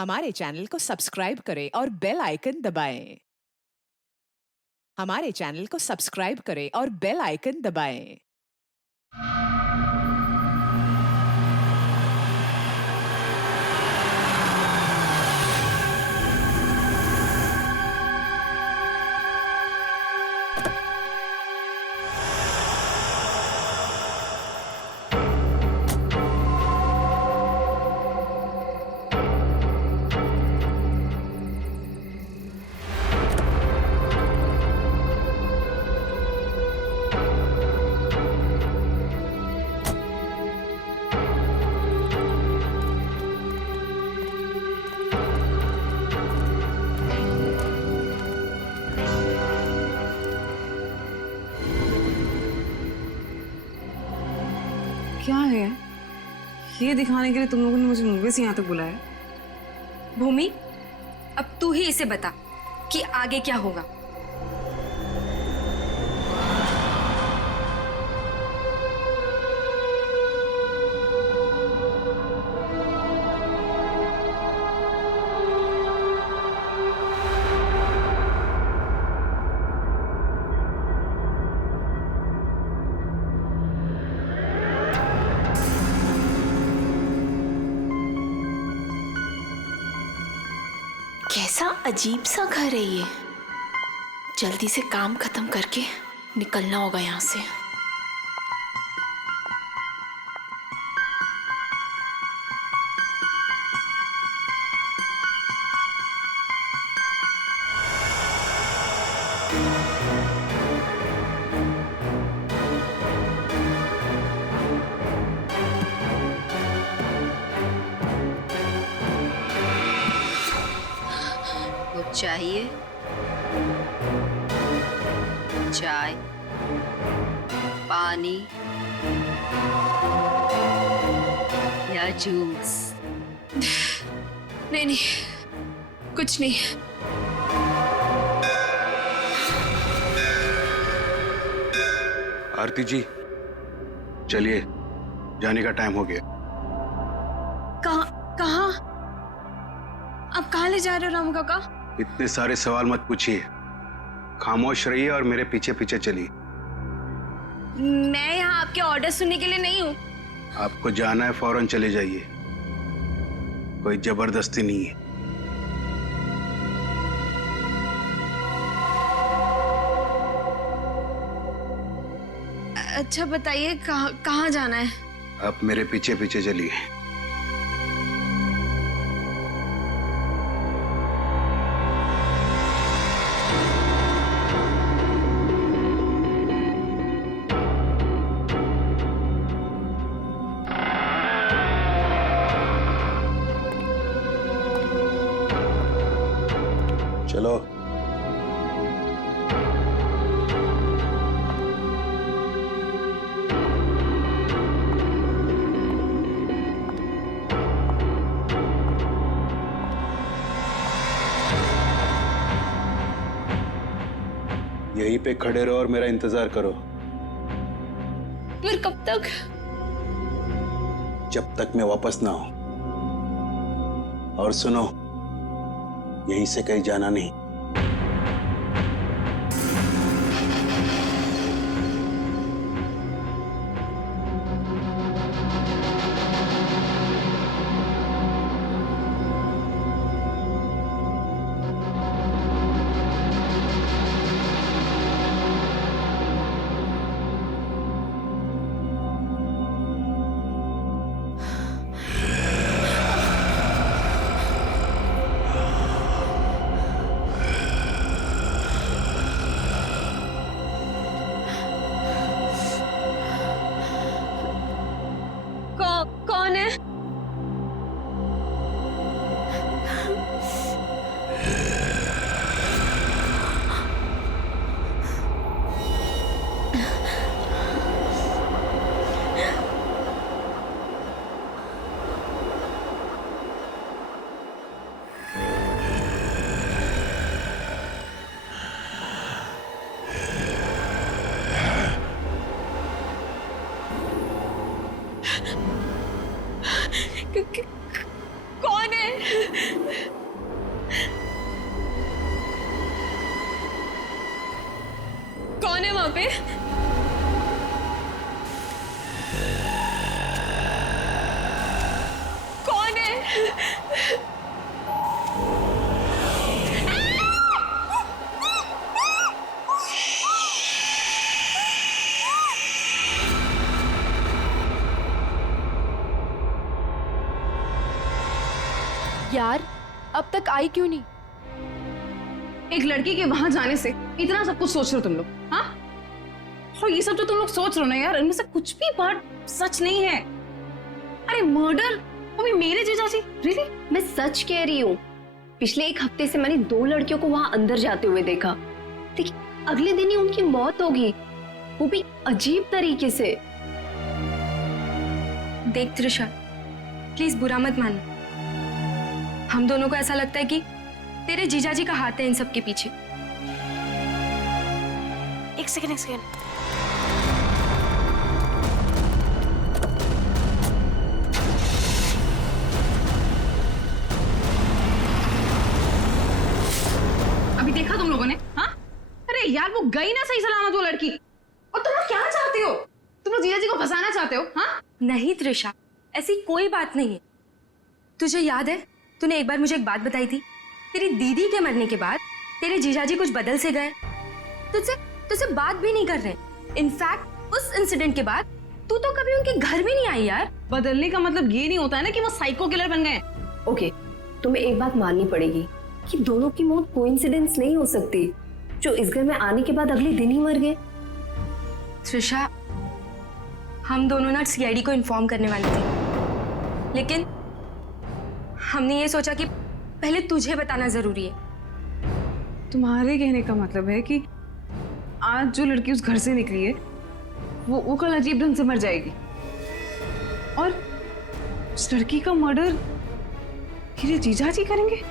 हमारे चैनल को सब्सक्राइब करें और बेल आइकन दबाएं। हमारे चैनल को सब्सक्राइब करें और बेल आइकन दबाएं। क्या है ये दिखाने के लिए तुम लोगों ने मुझे मूवी से यहाँ तक बुलाया? भूमि, अब तू ही इसे बता कि आगे क्या होगा। कैसा अजीब सा घर है ये। जल्दी से काम खत्म करके निकलना होगा यहाँ से। कुछ चाहिए? चाय, पानी या जूस? नहीं, कुछ नहीं। आरती जी, चलिए, जाने का टाइम हो गया। कहाँ? आप कहाँ ले जा रहे हो रामू काका? इतने सारे सवाल मत पूछिए, खामोश रहिए और मेरे पीछे पीछे चलिए। मैं यहाँ आपके ऑर्डर सुनने के लिए नहीं हूँ। आपको जाना है, फौरन चले जाइए, कोई जबरदस्ती नहीं है। अच्छा बताइए कहाँ जाना है? आप मेरे पीछे पीछे चलिए। चलो। यहीं पे खड़े रहो और मेरा इंतजार करो। फिर कब तक? जब तक मैं वापस ना आऊं। और सुनो, यहीं से कहीं जाना नहीं। वहां पे? कौन है? यार अब तक आई क्यों नहीं? एक लड़की के वहां जाने से इतना सब कुछ सोच रहे हो तुम लोग? हाँ, और ये सब जो तुम लोग सोच रहे हो ना यार, इनमें से कुछ भी बात सच नहीं है। अरे मर्डर, वो भी मेरे जीजाजी? रियली? मैं सच कह रही हूँ। पिछले एक हफ्ते से मैंने 2 लड़कियों को वहां अंदर जाते हुए देखा, लेकिन अगले दिन ही उनकी मौत होगी, वो भी अजीब तरीके से। देख त्रिशा, प्लीज बुरा मत मानना। हम दोनों को ऐसा लगता है कि तेरे जीजाजी का हाथ है इन सब के पीछे। एक सेकंड। अभी देखा तुम लोगों ने? हाँ, अरे यार वो गई ना सही सलामत वो लड़की। और तुम लोग क्या चाहते हो? तुम लोग जीजाजी को फंसाना चाहते हो? हाँ नहीं त्रिशा, ऐसी कोई बात नहीं है। तुझे याद है तूने एक बार मुझे एक बात बताई थी, तेरी दीदी के मरने के बाद तेरे जीजाजी कुछ बदल से गए, तुझसे बात भी नहीं कर रहे। इनफैक्ट उस इंसिडेंट के बाद तू तो कभी उनके घर भी नहीं आई यार। बदलने का मतलब ये नहीं होता है ना कि वो साइको किलर बन गए। ओके, तुम्हें एक बात माननी पड़ेगी कि दोनों की मौत कोइंसिडेंस नहीं हो सकती, जो इस घर में आने के बाद अगले दिन ही मर गए। त्रिशा, हम दोनों ना सीआईडी को इन्फॉर्म करने वाले थे, लेकिन हमने ये सोचा कि पहले तुझे बताना जरूरी है। तुम्हारे कहने का मतलब है कि आज जो लड़की उस घर से निकली है वो कल अजीब ढंग से मर जाएगी, और उस लड़की का मर्डर मेरे जीजाजी करेंगे?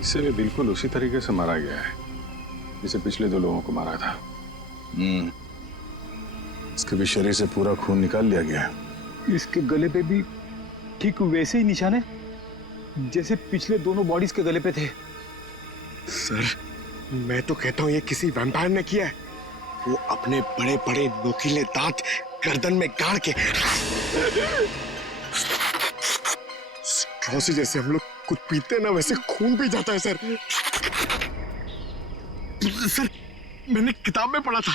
इसे भी बिल्कुल उसी तरीके से मारा गया है जिसे पिछले 2 लोगों को मारा था। इसके भी शरीर से पूरा खून निकाल लिया गया है। इसके गले पे भी ठीक वैसे ही निशान है जैसे पिछले दोनों बॉडीज के गले पे थे। सर, मैं तो कहता हूँ ये किसी वैम्पायर ने किया है। वो अपने बड़े बड़े नोकीले दांत गर्दन में गाड़ के स्ट्रॉ से जैसे हम लोग कुछ पीते हैं ना, वैसे खून पी जाता है सर। सर, मैंने किताब में पढ़ा था।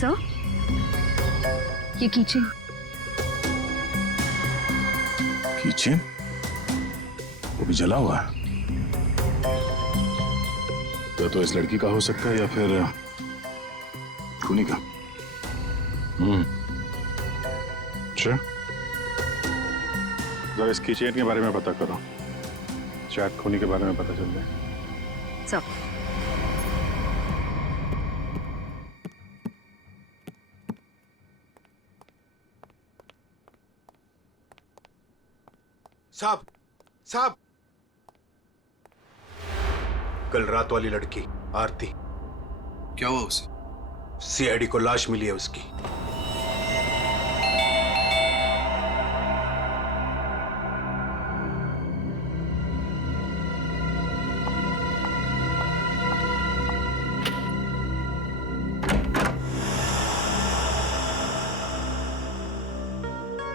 सर, ये कीचेन। किचन वो भी जला हुआ है। तो इस लड़की का हो सकता है या फिर खूनी का। अच्छा, जरा इस किचन के बारे में पता करो, शायद खूनी के बारे में पता चल जाए। सर, साहब, कल रात वाली लड़की आरती, क्या हुआ उसे? सीआईडी को लाश मिली है उसकी।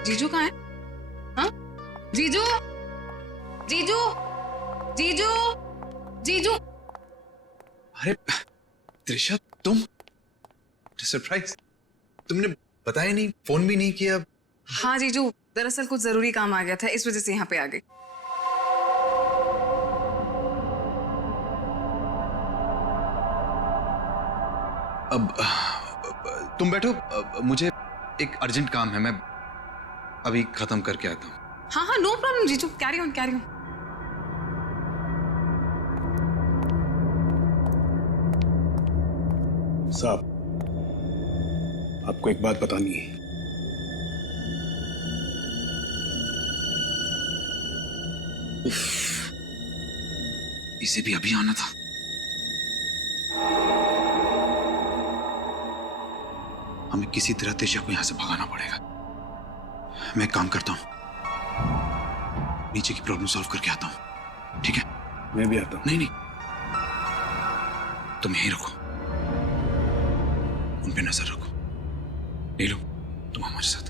जीजू कहाँ है? हाँ? जीजू, जीजू, जीजू, जीजू। अरे त्रिशा, तुम? सरप्राइज, तुमने बताया नहीं, फोन भी नहीं किया। हाँ जीजू, दरअसल कुछ जरूरी काम आ गया था, इस वजह से यहाँ पे आ गई। अब तुम बैठो, मुझे एक अर्जेंट काम है, मैं अभी खत्म करके आता हूँ। हाँ हाँ, नो प्रॉब्लम जीजू, कैरी ऑन कैरी ऑन। साहब, आपको एक बात बतानी है। इसे भी अभी आना था। हमें किसी तरह तेजा को यहां से भगाना पड़ेगा। मैं एक काम करता हूं, नीचे की प्रॉब्लम सॉल्व करके आता हूं, ठीक है? मैं भी आता हूं। नहीं नहीं, तुम यहीं रखो, उन पे नजर रखो। नीलू, तुम हमारे साथ।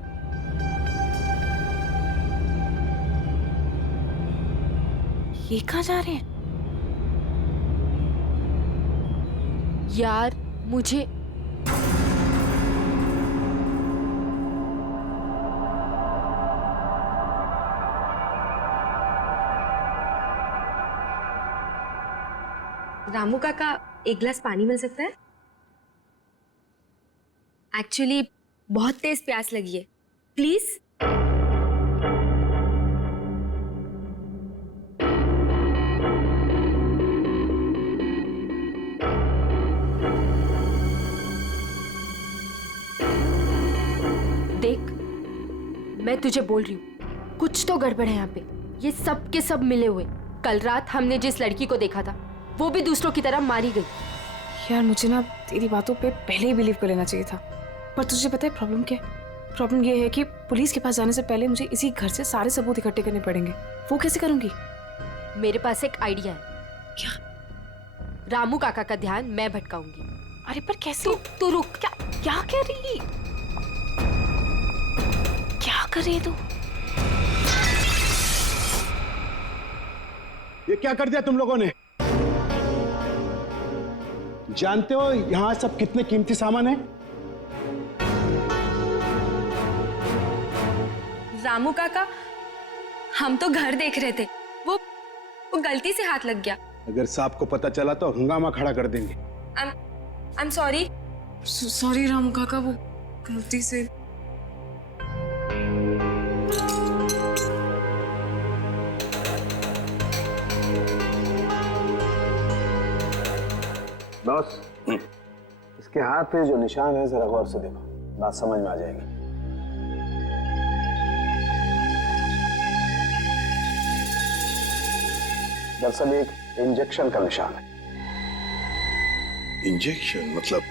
ये कहाँ जा रहे हैं? यार मुझे रामू काका, एक गिलास पानी मिल सकता है? एक्चुअली बहुत तेज प्यास लगी है, प्लीज। देख, मैं तुझे बोल रही हूँ, कुछ तो गड़बड़ है यहाँ पे। ये सब के सब मिले हुए। कल रात हमने जिस लड़की को देखा था, वो भी दूसरों की तरह मारी गई। यार मुझे ना तेरी बातों पे पहले ही बिलीव कर लेना चाहिए था, पर तुझे पता है प्रॉब्लम क्या है? प्रॉब्लम ये है कि पुलिस के पास जाने से पहले मुझे इसी घर से सारे सबूत इकट्ठे करने पड़ेंगे। वो कैसे करूंगी? मेरे पास एक आइडिया है। क्या? रामू काका का ध्यान मैं भटकाऊंगी। अरे पर कैसे? तू रुक। क्या कह रही? क्या कर रही है तू? ये क्या कर दिया तुम लोगों ने? जानते हो यहां सब कितने कीमती सामान है? रामू काका, हम तो घर देख रहे थे, वो गलती से हाथ लग गया। अगर साहब को पता चला तो हंगामा खड़ा कर देंगे। I am sorry. Sorry Ramu काका, वो गलती से। बॉस, इसके हाथ पे जो निशान है जरा गौर से देखो, बात समझ में आ जाएगी। दरअसल एक इंजेक्शन का निशान है। इंजेक्शन मतलब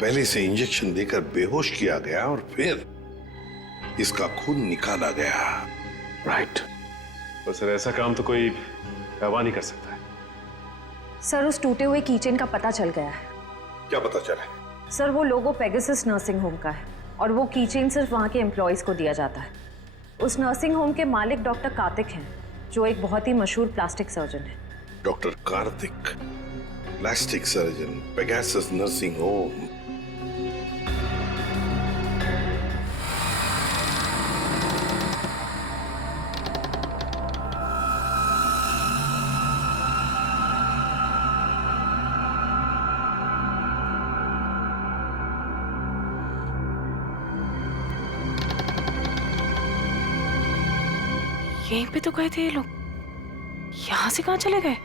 पहले से इंजेक्शन देकर बेहोश किया गया और फिर इसका खून निकाला गया। राइट। तो सर ऐसा काम तो कोई गवाह नहीं कर सकता है। सर, उस टूटे हुए कीचेन का पता चल गया है। क्या पता चला? सर, वो लोगो पेगासस नर्सिंग होम का है और वो कीचेन सिर्फ वहाँ के एम्प्लॉयज को दिया जाता है। उस नर्सिंग होम के मालिक डॉक्टर कार्तिक हैं, जो एक बहुत ही मशहूर प्लास्टिक सर्जन है। Doctor Kartik, plastic surgeon, Pegasus nursing home. यहीं पे तो गए थे ये लोग, यहाँ से कहाँ चले गए?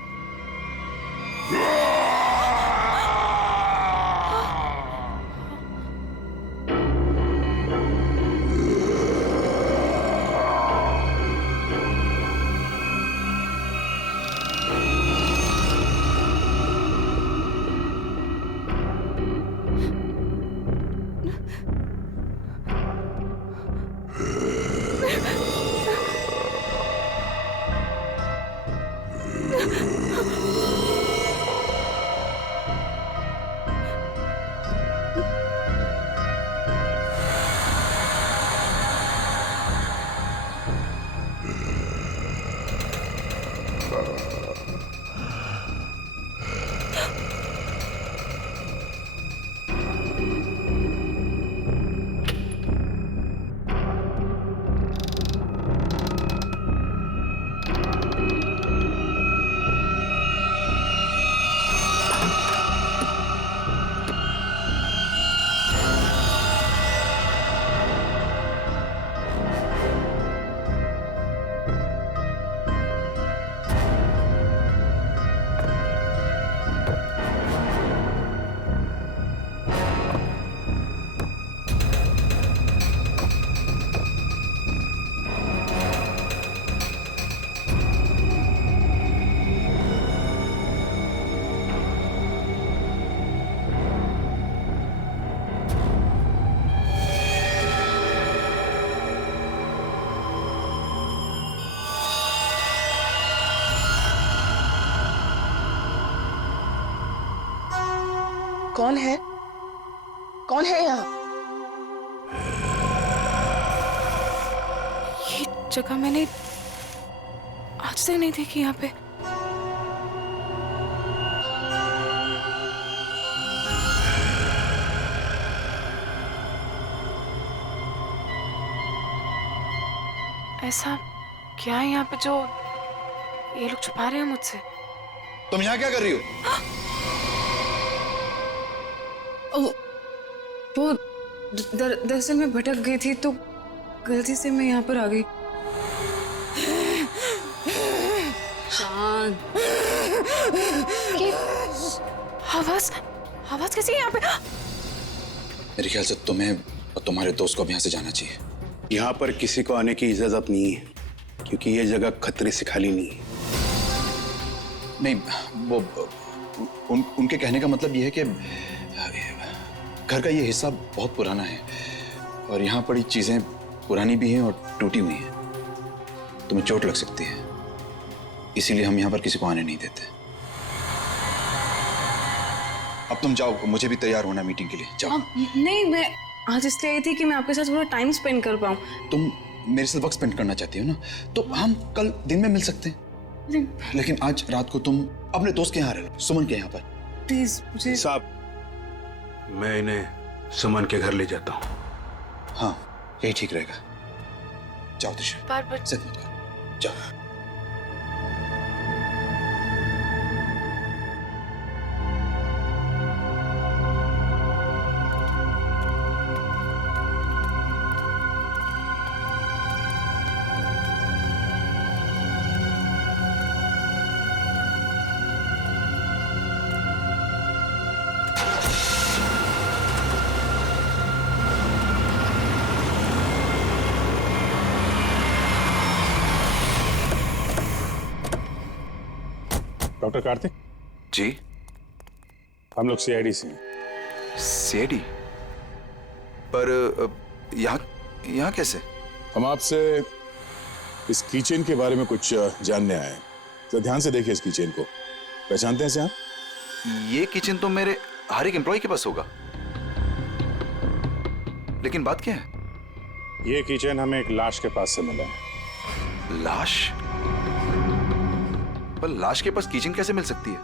कौन है? कौन है यहाँ? ये जगह मैंने आज तक नहीं देखी यहाँ पे। ऐसा क्या है यहाँ पे जो ये लोग छुपा रहे हैं मुझसे? तुम यहाँ क्या कर रही हो? वो दरअसल मैं भटक गई थी तो गलती से मैं यहाँ पर आ गई। शांत। ये आवाज आवाज कैसी है यहाँ पे? मेरे ख्याल से तुम्हें और तुम्हारे दोस्त को अब यहाँ से जाना चाहिए। यहाँ पर किसी को आने की इजाजत नहीं है क्योंकि ये जगह खतरे से खाली नहीं है। नहीं, वो उनके कहने का मतलब ये है कि घर का ये हिस्सा बहुत पुराना है और यहाँ पड़ी चीजें पुरानी भी हैं और टूटी हुई हैं। तुम्हें चोट लग सकती है, इसीलिए हम यहाँ पर किसी को आने नहीं देते। अब तुम जाओ, मुझे भी तैयार होना मीटिंग के लिए। जाओ। नहीं, मैं आज इसलिए आई थी कि मैं आपके साथ थोड़ा टाइम स्पेंड कर पाऊँ। तुम मेरे साथ वक्त स्पेंड करना चाहती हो ना, तो हम कल दिन में मिल सकते हैं। लेकिन आज रात को तुम अपने दोस्त के यहाँ रह लो, सुमन के यहाँ पर। प्लीज मुझे। साहब, मैं इन्हें सुमन के घर ले जाता हूँ। हाँ, यही ठीक रहेगा। जाओ दिशा, बार-बार जिद मत करो, जाओ। डॉक्टर कार्तिक जी, हम लोग सीआईडी से हैं। सीआईडी? पर यहाँ कैसे? हम आपसे इस कीचेन के बारे में कुछ जानने आए हैं। तो ध्यान से देखिए इस कीचेन को। पहचानते हैं इसे आप? ये किचन तो मेरे हर एक एम्प्लॉय के पास होगा, लेकिन बात क्या है? ये कीचेन हमें एक लाश के पास से मिला है। लाश? पर लाश के पास किचन कैसे मिल सकती है?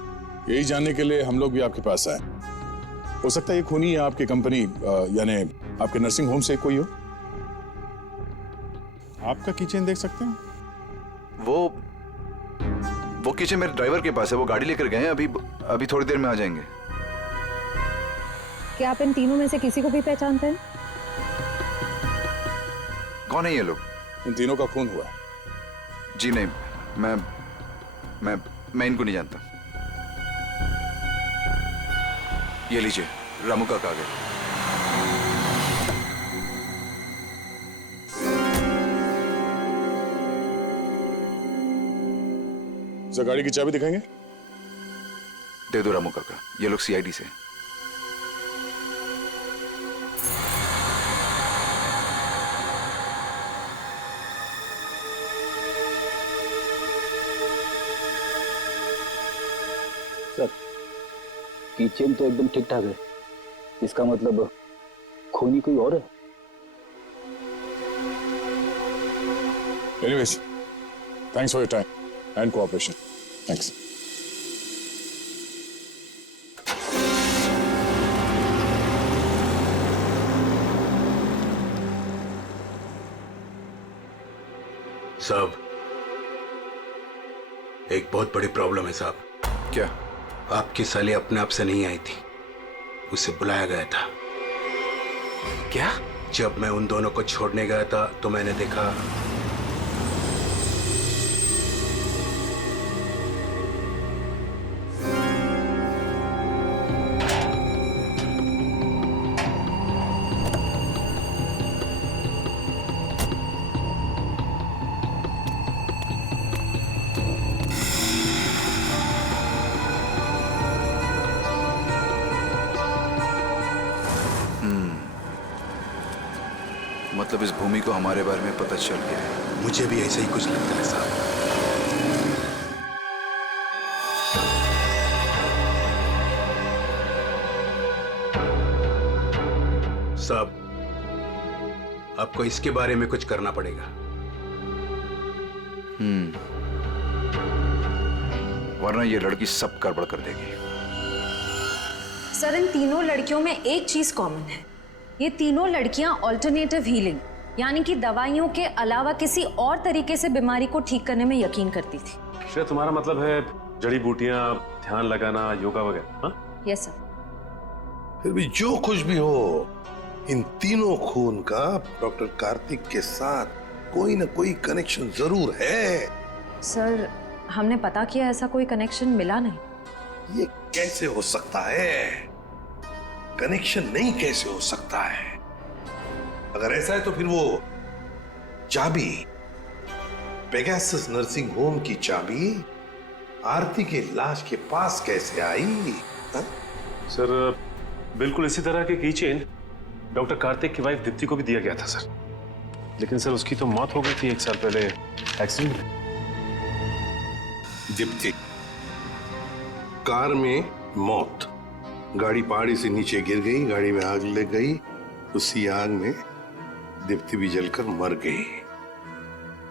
यही जानने के लिए हम लोग भी आपके पास आए। हो सकता है ये खूनी या आपकी कंपनी यानी आपके नर्सिंग होम से कोई हो। आपका किचन देख सकते हैं? वो किचन मेरे ड्राइवर के पास है, वो गाड़ी लेकर गए हैं, अभी थोड़ी देर में आ जाएंगे। क्या आप इन तीनों में से किसी को भी पहचानते हैं? कौन है ये लोग? इन तीनों का खून हुआ है। जी नहीं, मैं इनको नहीं जानता। ये लीजिए, रामू का कागज। सर, गाड़ी की चाबी दिखाएंगे? दे दो रामू काका, ये लोग सीआईडी से। सर, किचन तो एकदम ठीक ठाक है। इसका मतलब खूनी कोई और है। Anyways, thanks for your time and cooperation. Thanks. साहब, एक बहुत बड़ी प्रॉब्लम है साहब। क्या? आपकी साली अपने आप से नहीं आई थी, उसे बुलाया गया था। क्या? जब मैं उन दोनों को छोड़ने गया था तो मैंने देखा मतलब इस भूमि को हमारे बारे में पता चल गया है। मुझे भी ऐसा ही कुछ लगता है साहब। आपको इसके बारे में कुछ करना पड़ेगा। वरना ये लड़की सब गड़बड़ कर देगी। सर, इन तीनों लड़कियों में एक चीज कॉमन है। ये तीनों लड़कियां ऑल्टरनेटिव हीलिंग यानी कि दवाइयों के अलावा किसी और तरीके से बीमारी को ठीक करने में यकीन करती थी। शायद तुम्हारा मतलब है जड़ी बूटियां, ध्यान लगाना, योगा वगैरह। हाँ? Yes sir. फिर भी जो कुछ भी हो, इन तीनों खून का डॉक्टर कार्तिक के साथ कोई ना कोई कनेक्शन जरूर है। सर, हमने पता किया, ऐसा कोई कनेक्शन मिला नहीं। ये कैसे हो सकता है? कनेक्शन नहीं कैसे हो सकता है? अगर ऐसा है तो फिर वो चाबी, पेगासस नर्सिंग होम की चाबी आरती के लाश के पास कैसे आई? हा? सर, बिल्कुल इसी तरह के कीचेन डॉक्टर कार्तिक की वाइफ दीप्ति को भी दिया गया था सर। लेकिन सर उसकी तो मौत हो गई थी 1 साल पहले एक्सीडेंट में। दीप्ति, कार में मौत, गाड़ी पहाड़ी से नीचे गिर गई, गाड़ी में आग लग गई, उसी आग में दीप्ति भी जलकर मर गई।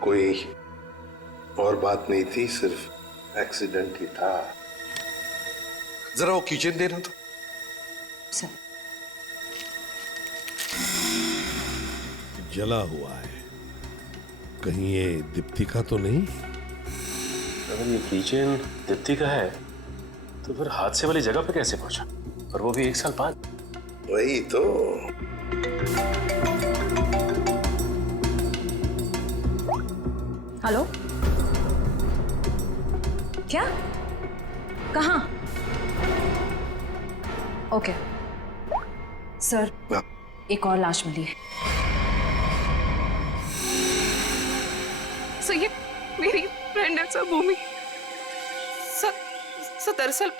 कोई और बात नहीं थी, सिर्फ एक्सीडेंट ही था। जरा वो किचन देना तो। सर, जला हुआ है, कहीं ये दीप्ति का तो नहीं? अगर ये किचन दीप्ति का है तो फिर हादसे वाली जगह पे कैसे पहुंचा, और वो भी 1 साल बाद? वही तो। हेलो, क्या? कहाँ? ओके सर, एक और लाश मिली है। सर, ये मेरी फ्रेंड है सर, भूमि। सर दरअसल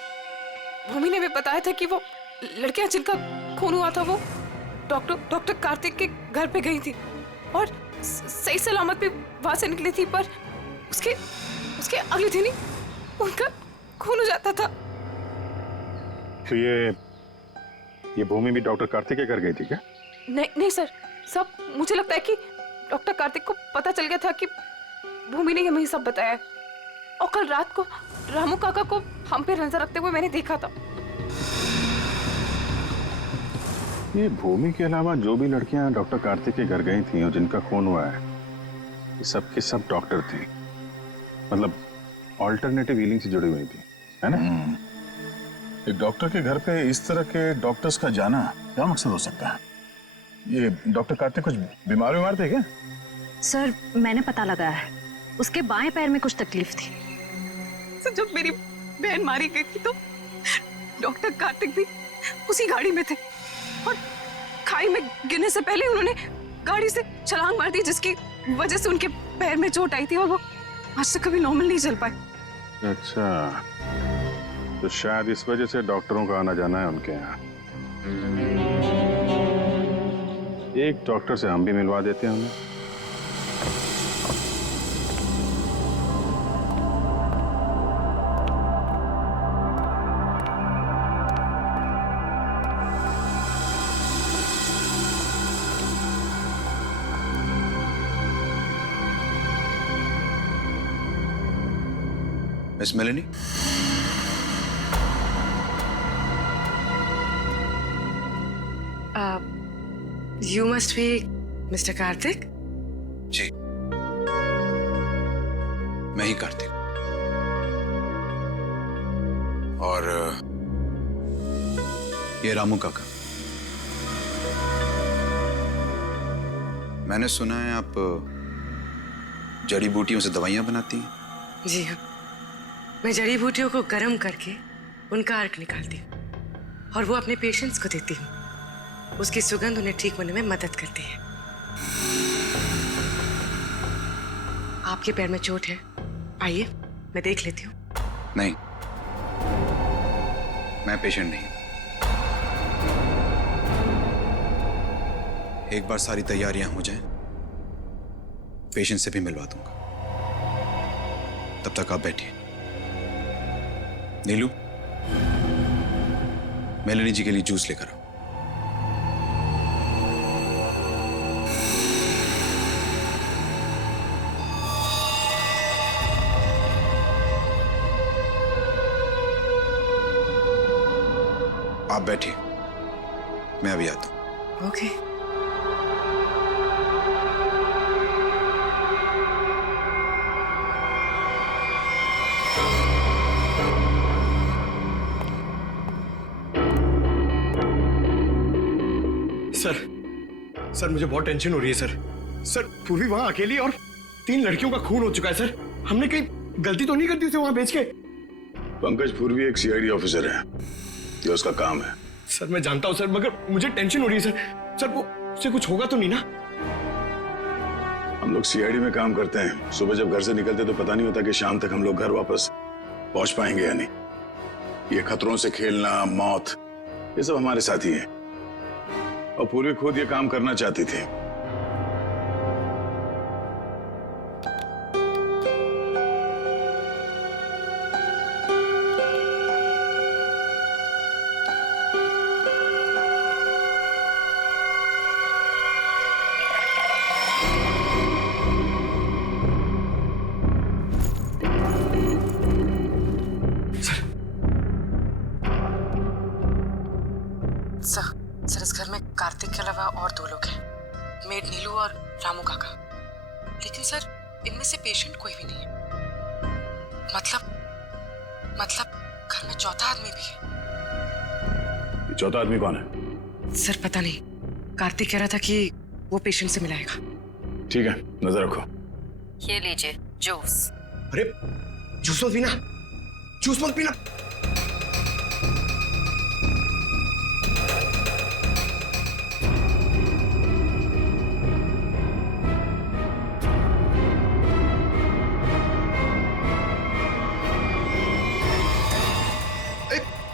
भूमि ने भी बताया था कि वो लड़कियां जिनका खून हुआ था वो डॉक्टर कार्तिक के घर पे गई थी और सही सलामत भी वहां से निकली थी, पर उसके अगले दिन ही उनका खून हो जाता था। तो ये भूमि भी डॉक्टर कार्तिक के घर गई थी क्या? नहीं सर, सब मुझे लगता है कि डॉक्टर कार्तिक को पता चल गया था कि भूमि ने हमें सब बताया, और कल रात को रामू काका को हम पे नजर रखते हुए मैंने देखा था। ये भूमि के अलावा जो भी लड़कियां डॉक्टर कार्तिक के घर गई थी और जिनका खून हुआ है, ये सब के सब डॉक्टर थे, मतलब ऑल्टरनेटिव हीलिंग से जुड़ी हुई थी, है ना? एक डॉक्टर के घर पे इस तरह के डॉक्टर्स का जाना क्या मकसद हो सकता है? ये डॉक्टर कार्तिक कुछ बीमार थे क्या? सर, मैंने पता लगाया है, उसके बाएं पैर में कुछ तकलीफ थी। सर, जब मेरी बहन मारी गई थी तो डॉक्टर कार्तिक भी उसी गाड़ी में थे, और खाई में गिरने से पहले उन्होंने गाड़ी से छलांग मार दी, जिसकी वजह से उनके पैर में चोट आई थी और वो आज तक कभी नॉर्मल नहीं चल पाए। अच्छा, तो शायद इस वजह से डॉक्टरों का आना जाना है उनके यहाँ। एक डॉक्टर से हम भी मिलवा देते हैं उन्हें। Miss Melanie, You must be Mr. Kartik? जी, मैं ही कार्तिक। और ये रामू काका। मैंने सुना है आप जड़ी बूटियों से दवाइयां बनाती हैं। जी हाँ, मैं जड़ी बूटियों को गर्म करके उनका अर्क निकालती हूँ और वो अपने पेशेंट्स को देती हूँ। उसकी सुगंध उन्हें ठीक होने में मदद करती है। आपके पैर में चोट है, आइए मैं देख लेती हूँ। नहीं, मैं पेशेंट नहीं। एक बार सारी तैयारियां हो जाएं, पेशेंट से भी मिलवा दूंगा। तब तक आप बैठिए। नीलू, मेलेनी जी के लिए जूस लेकर आओ। आप बैठिए, मैं अभी आता हूं। ओके। सर मुझे बहुत टेंशन हो रही है सर पूर्वी वहां अकेली और 3 लड़कियों का खून हो चुका है सर। हमने कहीं गलती तो नहीं कर दी उसे वहां भेज के? पंकज पूर्वी एक सीआईडी ऑफिसर है, ये उसका काम है। सर मैं जानता हूं सर, मगर मुझे टेंशन हो रही है सर वो उसे कुछ होगा तो नहीं ना? हम लोग सीआईडी में काम करते हैं, सुबह जब घर से निकलते तो पता नहीं होता कि शाम तक हम लोग घर वापस पहुंच पाएंगे या नहीं। ये खतरों से खेलना, मौत, ये सब हमारे साथी हैं और पूर्वी खुद ये काम करना चाहती थी। सर इस घर में कार्तिक के अलावा और 2 लोग हैं, मेड नीलू और रामू काका। लेकिन सर इनमें से पेशेंट कोई भी नहीं है। मतलब घर में चौथा आदमी भी है। ये चौथा आदमी कौन है? सर पता नहीं, कार्तिक कह रहा था कि वो पेशेंट से मिलाएगा। ठीक है, नजर रखो। ये लीजिए जूस। अरे जूस मत पीना, जूस मत पीना।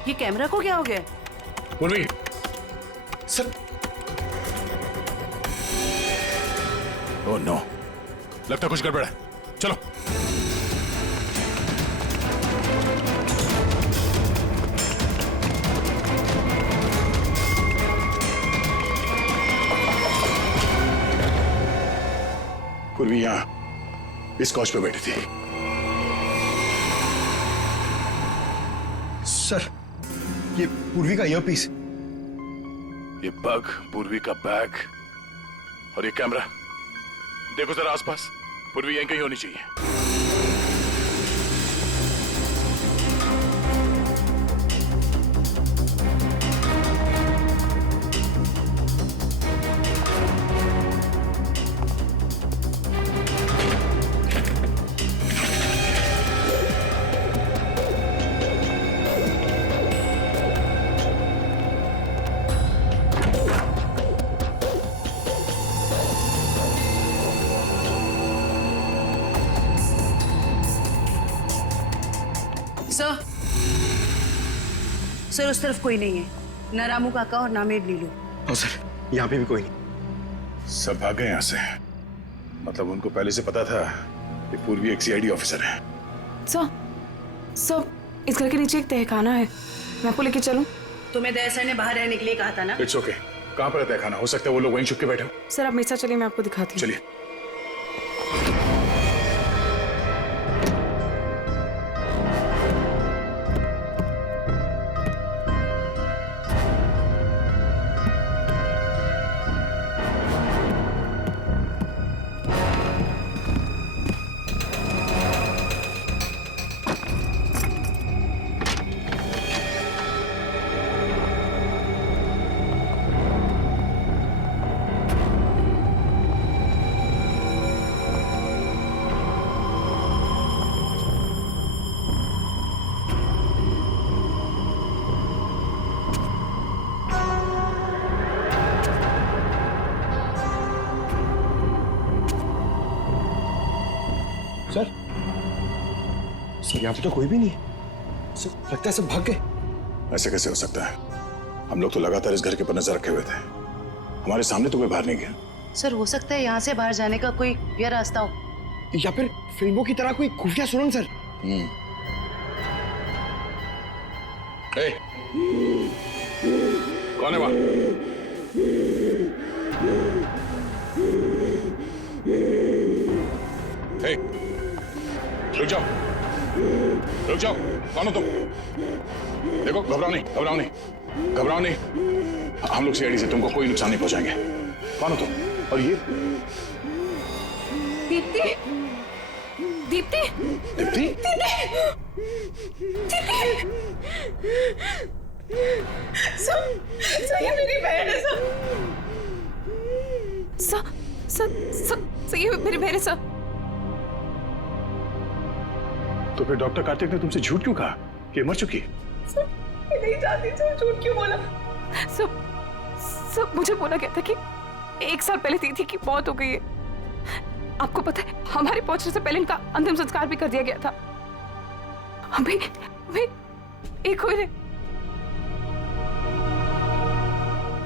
ये कैमरा को क्या हो गया? पूर्वी सर। ओह नो, लगता कुछ गड़बड़ है, चलो। पूर्वी यहां इस कॉच पे बैठी थी। सर ये पूर्वी का ईयरपीस, ये बग, पूर्वी का बैग और ये कैमरा। देखो जरा आसपास, पूर्वी यहीं कहीं होनी चाहिए। सर उस तरफ कोई नहीं है, न रामू काका और ना मेड नीलू। और सर यहाँ पे भी कोई नहीं। सब भाग गए यहाँ से, मतलब उनको पहले से पता था कि पूर्वी एक सीआईडी ऑफिसर है। सर इस घर के नीचे एक तहखाना है, मैं आपको लेके चलूं? तुम्हें दया सर ने बाहर रहने के लिए कहा था ना? It's okay. कहाँ पर है तहखाना? हो सकता है वो लोग वहीं छुप के बैठे हो। सर आप मेरे साथ चलिए, मैं आपको दिखाती हूँ। चलिए। सर यहाँ पे तो कोई भी नहीं है सर, लगता है सब भाग गए। ऐसे कैसे हो सकता है? हम लोग तो लगातार इस घर के ऊपर नजर रखे हुए थे, हमारे सामने तो कोई बाहर नहीं गया। सर हो सकता है यहाँ से बाहर जाने का कोई यह रास्ता हो, या फिर फिल्मों की तरह कोई खुफिया सुरंग। सर कौन है वहां? रुक जाओ, रुक जाओ। कौन हो तुम? देखो, घबराओ नहीं, घबराओ नहीं। घबराओ नहीं, हम लोग सीआईडी से तुमको कोई नुकसान नहीं पहुंचाएंगे। कौन हो तुम? और ये दीप्ति, दीप्ति, दीप्ति, ये मेरी बहन है ये मेरी बहन है सर। तो फिर डॉक्टर कार्तिक ने तुमसे झूठ क्यों कहा कि मर चुकी है? मैं नहीं जानती सर, झूठ क्यों बोला? सब मुझे बोला गया था कि 1 साल पहले दीदी की मौत हो गई है। आपको पता है हमारे पहुंचने से पहले इनका अंतिम संस्कार भी कर दिया गया था। हमें एक हो रहे।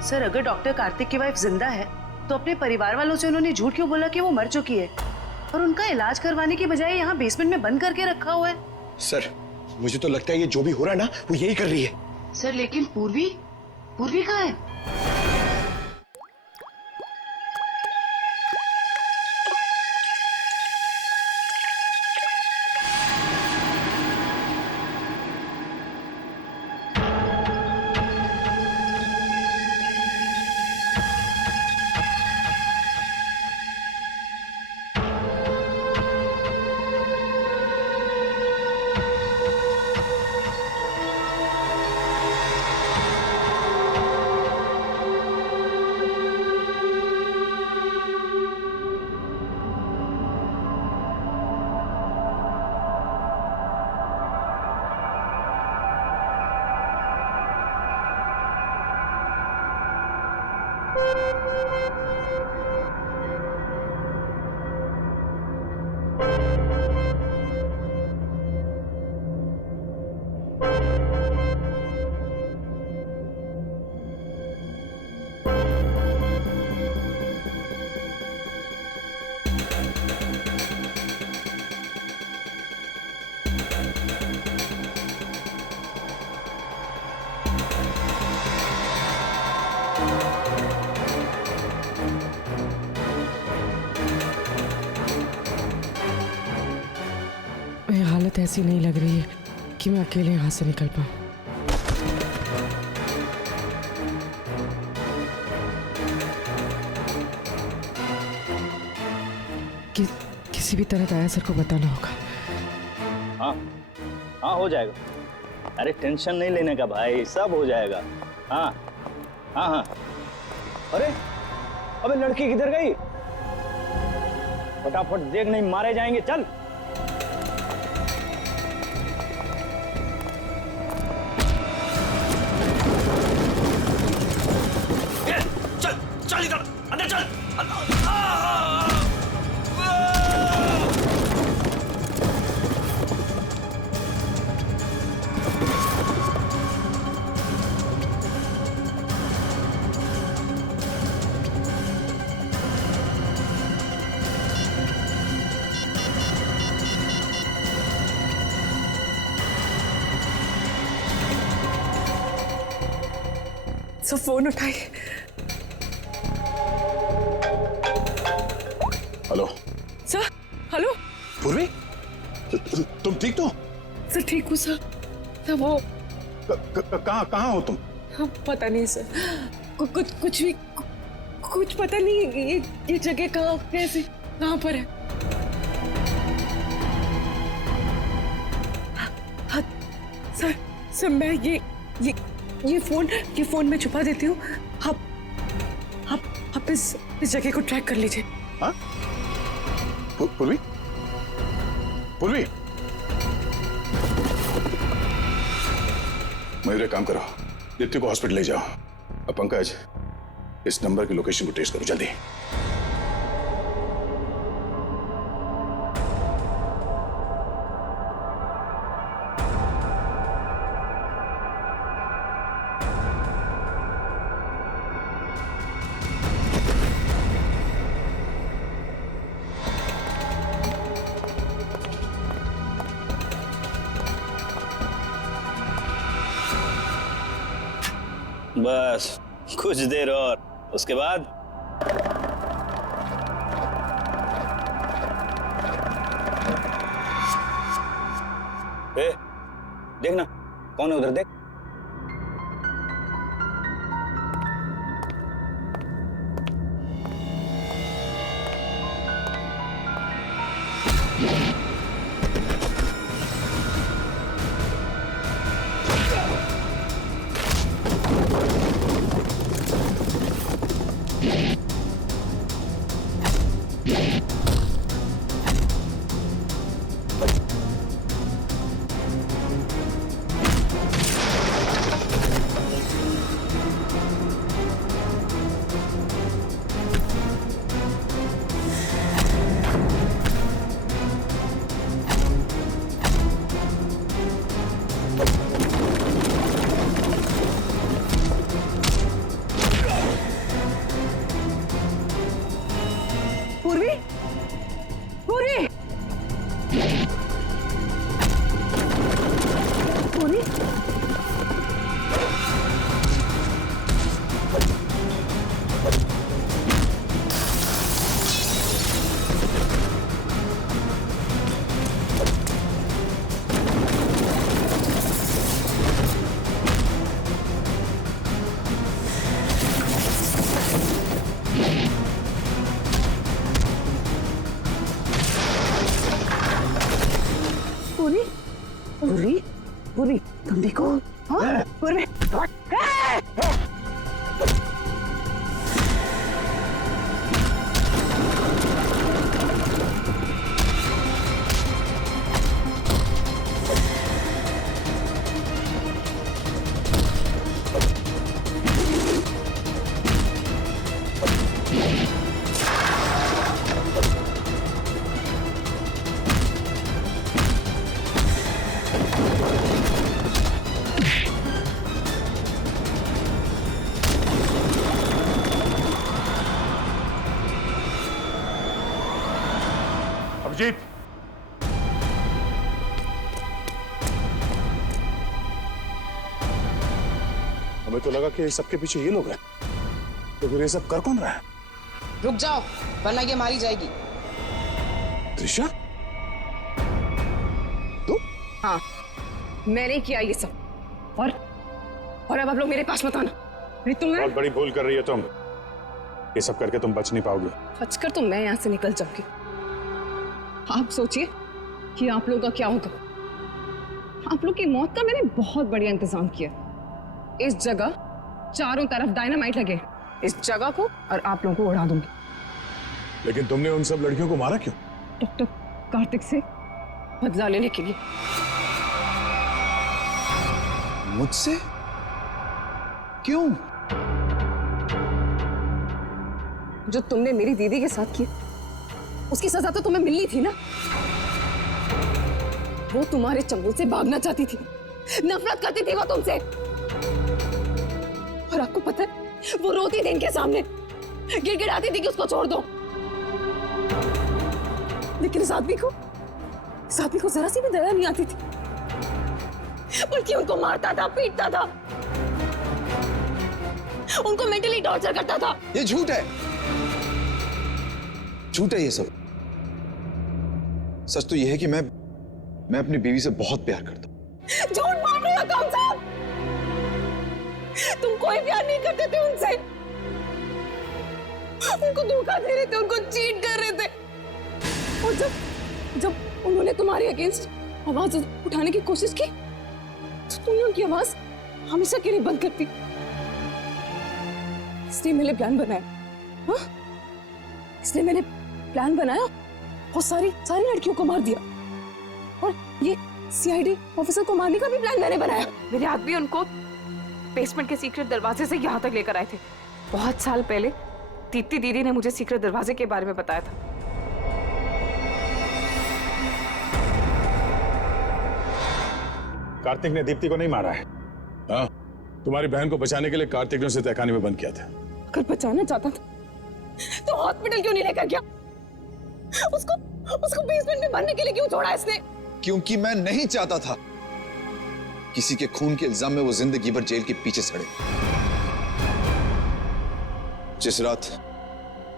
सर अगर डॉक्टर कार्तिक की वाइफ जिंदा है तो अपने परिवार वालों से उन्होंने झूठ क्यों बोला कि वो मर चुकी है और उनका इलाज करवाने की बजाय यहाँ बेसमेंट में बंद करके रखा हुआ है? सर मुझे तो लगता है ये जो भी हो रहा है ना वो यही कर रही है। सर लेकिन पूर्वी कहाँ है? हालत ऐसी नहीं लग रही है कि मैं अकेले यहाँ से निकल पाऊँ। किसी भी तरह दया सर को बताना होगा। हाँ हाँ हो जाएगा, अरे टेंशन नहीं लेने का भाई, सब हो जाएगा। हाँ हाँ हाँ। अरे अबे लड़की किधर गई? फटाफट देख, नहीं मारे जाएंगे। चल चल इधर अंदर चल। सब फोन उठाइए। Hello sir. हेलो पूर्वी, तुम ठीक तो? सर ठीक हूँ सर। वो कहाँ हो तुम? हाँ, पता नहीं सर, कुछ भी कुछ पता नहीं। ये जगह कहाँ, कैसे, कहाँ पर है? हाँ, सर मैं ये फोन में छुपा देती हूँ। आप इस जगह को ट्रैक कर लीजिए। हाँ? पूर्वी, मेरे काम करो, दीप्ति को हॉस्पिटल ले जाओ। अब पंकज, इस नंबर की लोकेशन को ट्रेस करो जल्दी। बस कुछ देर और, उसके बाद देखना कौन है उधर, देख। पूर्वी, पूर्वी, पूर्वी, पूर्वी, पूर्वी, पूर्वी, तुम देखो, हाँ, पूर्वी, अभिजीत, हमें तो लगा कि सबके पीछे ये लोग हैं, तो फिर ये सब कर कौन रहा है? रुक जाओ वरना ये मारी जाएगी। त्रिशा, हाँ, मैंने किया ये सब और अब आप लोग मेरे पास मत आना। नहीं तुम बहुत बड़ी भूल कर रही हो तुम। ये सब करके तुम बच नहीं पाओगे। बचकर तो मैं यहाँ से निकल जाऊंगी। आप सोचिए कि आप लोगों का क्या होगा। आप लोग की मौत का मैंने बहुत बढ़िया इंतजाम किया। इस जगह चारों तरफ डायनामाइट लगे, इस जगह को और आप लोगों को उड़ा दूंगी। लेकिन तुमने उन सब लड़कियों को मारा क्यों? डॉक्टर कार्तिक से बदला लेने के लिए। मुझसे? क्यों? जो तुमने मेरी दीदी के साथ किया उसकी सजा तो तुम्हें मिलनी थी ना। वो तुम्हारे चंगुल से भागना चाहती थी, नफरत करती थी वो तुमसे। और आपको पता है वो रोती थी इनके सामने, गिड़गिड़ाती थी कि उसको छोड़ दो। लेकिन इस आदमी को जरा सी भी दया नहीं आती थी, बल्कि उनको मारता था, पीटता था, उनको मेंटली टॉर्चर करता था। ये झूठ है, झूठ है ये सब। सच तो ये है कि मैं अपनी बीवी से बहुत प्यार करता हूं। झूठ बोल रहे हो तुम सब। तुम कोई प्यार नहीं करते थे उनसे, उनको धोखा दे रहे थे, उनको चीट कर रहे थे। और जब उन्होंने तुम्हारे अगेंस्ट आवाज उठाने की कोशिश की तो तुमने उनकी आवाज हमेशा के लिए बंद कर दी। इसलिए मैंने प्लान बनाया, हाँ? इसलिए मैंने प्लान बनाया और सारी लड़कियों को मार दिया। और ये सीआईडी ऑफिसर को मारने का भी प्लान मैंने बनाया। मेरे आदमी उनको बेसमेंट के सीक्रेट दरवाजे से यहाँ तक लेकर आए थे। बहुत साल पहले दीप्ति दीदी ने मुझे सीक्रेट दरवाजे के बारे में बताया था। कार्तिक ने दीप्ति को नहीं मारा है। हाँ, तुम्हारी बहन को बचाने के लिए कार्तिक ने उसे तहखाने में बंद किया था। अगर बचाना चाहता था तो हॉस्पिटल क्यों नहीं लेकर गया? उसको बेसमेंट में भरने के लिए क्यों छोड़ा इसने? क्योंकि मैं नहीं चाहता था किसी के खून के इल्जाम में वो जिंदगी भर जेल के पीछे सड़े। जिस रात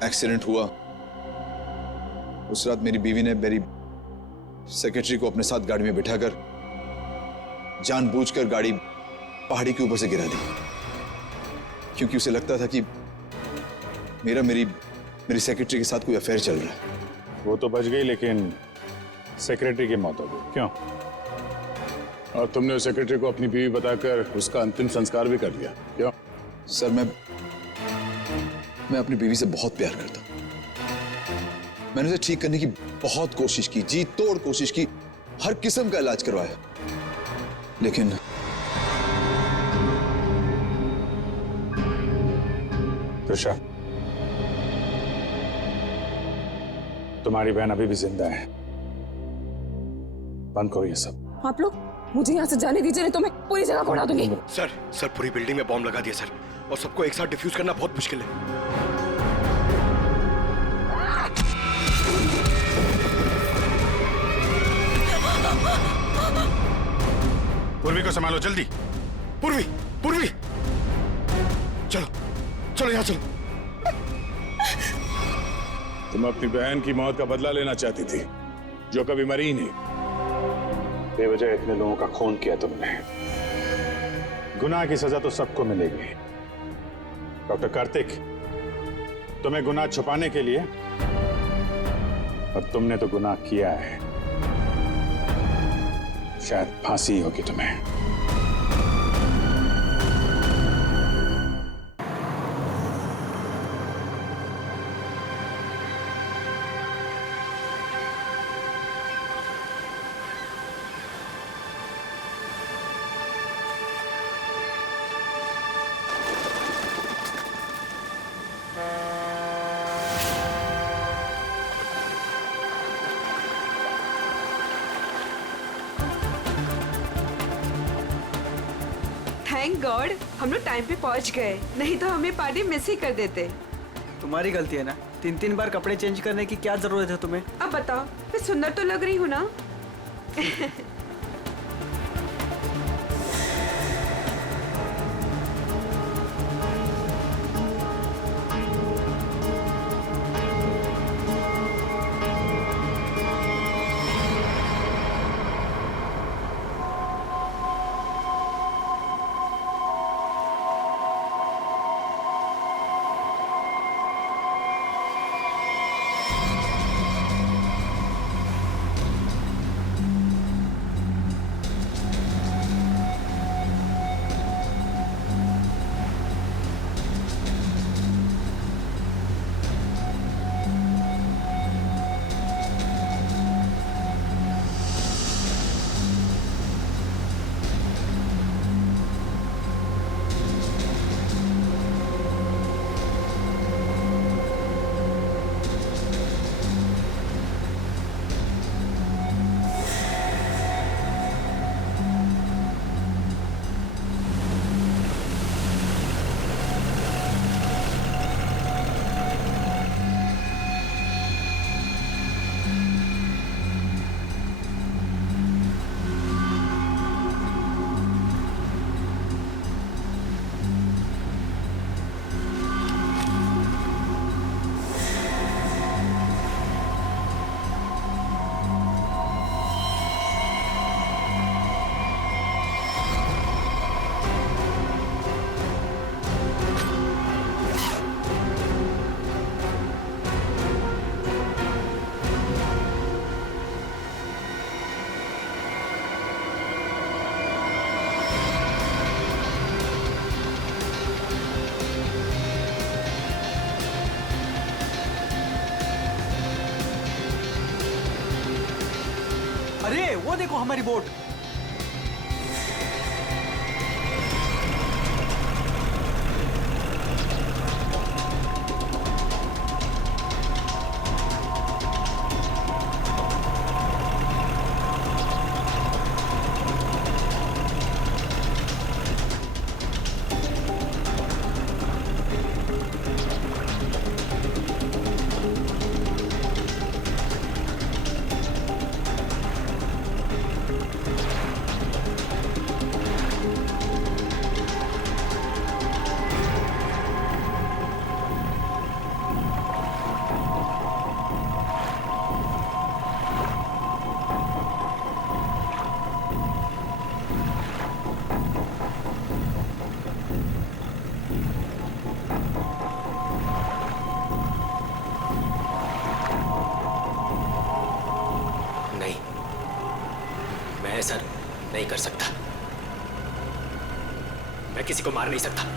एक्सीडेंट हुआ उस रात मेरी बीवी ने मेरी सेक्रेटरी को अपने साथ गाड़ी में बिठाकर जानबूझकर गाड़ी पहाड़ी के ऊपर से गिरा दी, क्योंकि उसे लगता था कि मेरी सेक्रेटरी के साथ कोई अफेयर चल रहा है। वो तो बच गई, लेकिन सेक्रेटरी की मौत हो गई, क्यों? और तुमने उस सेक्रेटरी को अपनी बीवी बताकर उसका अंतिम संस्कार भी कर दिया, क्यों? सर मैं अपनी बीवी से बहुत प्यार करता हूं। मैंने उसे ठीक करने की बहुत कोशिश की, जी तोड़ कोशिश की, हर किस्म का इलाज करवाया, लेकिन त्रिशा, तुम्हारी बहन अभी भी जिंदा है। बंद करो ये सब। आप लोग मुझे यहाँ से जाने दीजिए, नहीं तो मैं पूरी जगह को उड़ा दूंगी। सर पूरी बिल्डिंग में बॉम्ब लगा दिया सर, और सबको एक साथ डिफ्यूज करना बहुत मुश्किल है। पूर्वी को संभालो जल्दी। पूर्वी चलो यहाँ चलो। तुम अपनी बहन की मौत का बदला लेना चाहती थी, जो कभी मरी ही नहीं। बेवजह इतने लोगों का खून किया तुमने। गुनाह की सजा तो सबको मिलेगी। डॉक्टर कार्तिक, तुम्हें गुनाह छुपाने के लिए, और तुमने तो गुनाह किया है। शायद फांसी होगी तुम्हें। थैंक गॉड हम लोग टाइम पे पहुंच गए, नहीं तो हमें पार्टी मिस ही कर देते। तुम्हारी गलती है ना, 3-3 बार कपड़े चेंज करने की क्या जरूरत है तुम्हें? अब बताओ, मैं सुंदर तो लग रही हूँ ना? अरे वो देखो हमारी बोट। है सर, नहीं कर सकता। मैं किसी को मार नहीं सकता।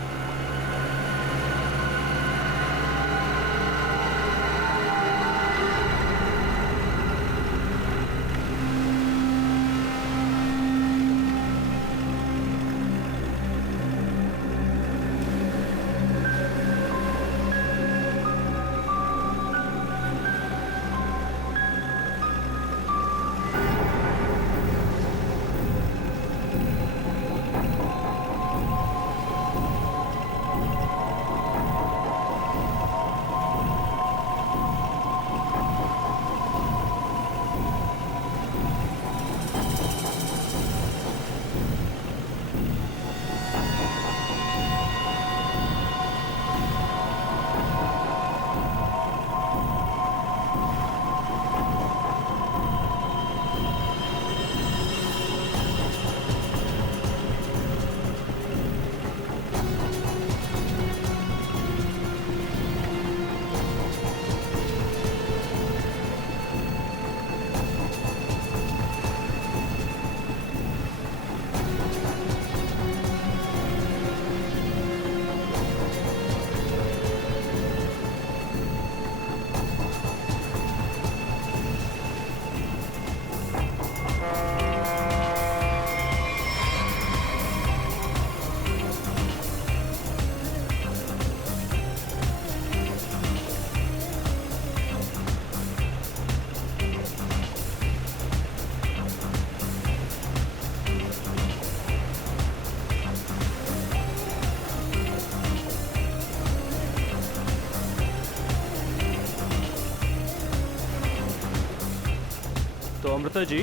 तो अमृता जी,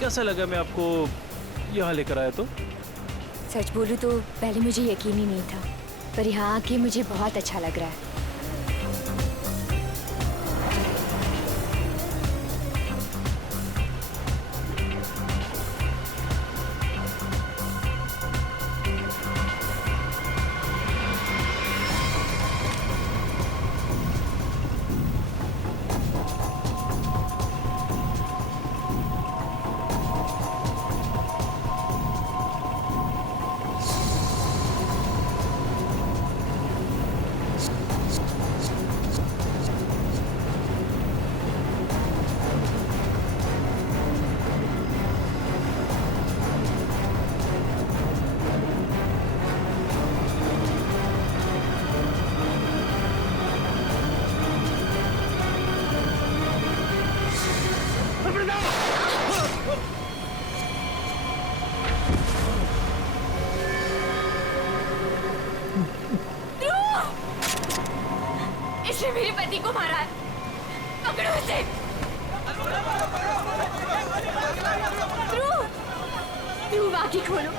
कैसा लगा मैं आपको यहाँ लेकर आया तो? सच बोलूं तो पहले मुझे यकीन ही नहीं था, पर यहाँ आके मुझे बहुत अच्छा लग रहा है। इसने मेरे पति को मारा है, पकड़ो इसे। ध्रुव, आंखें खोलो।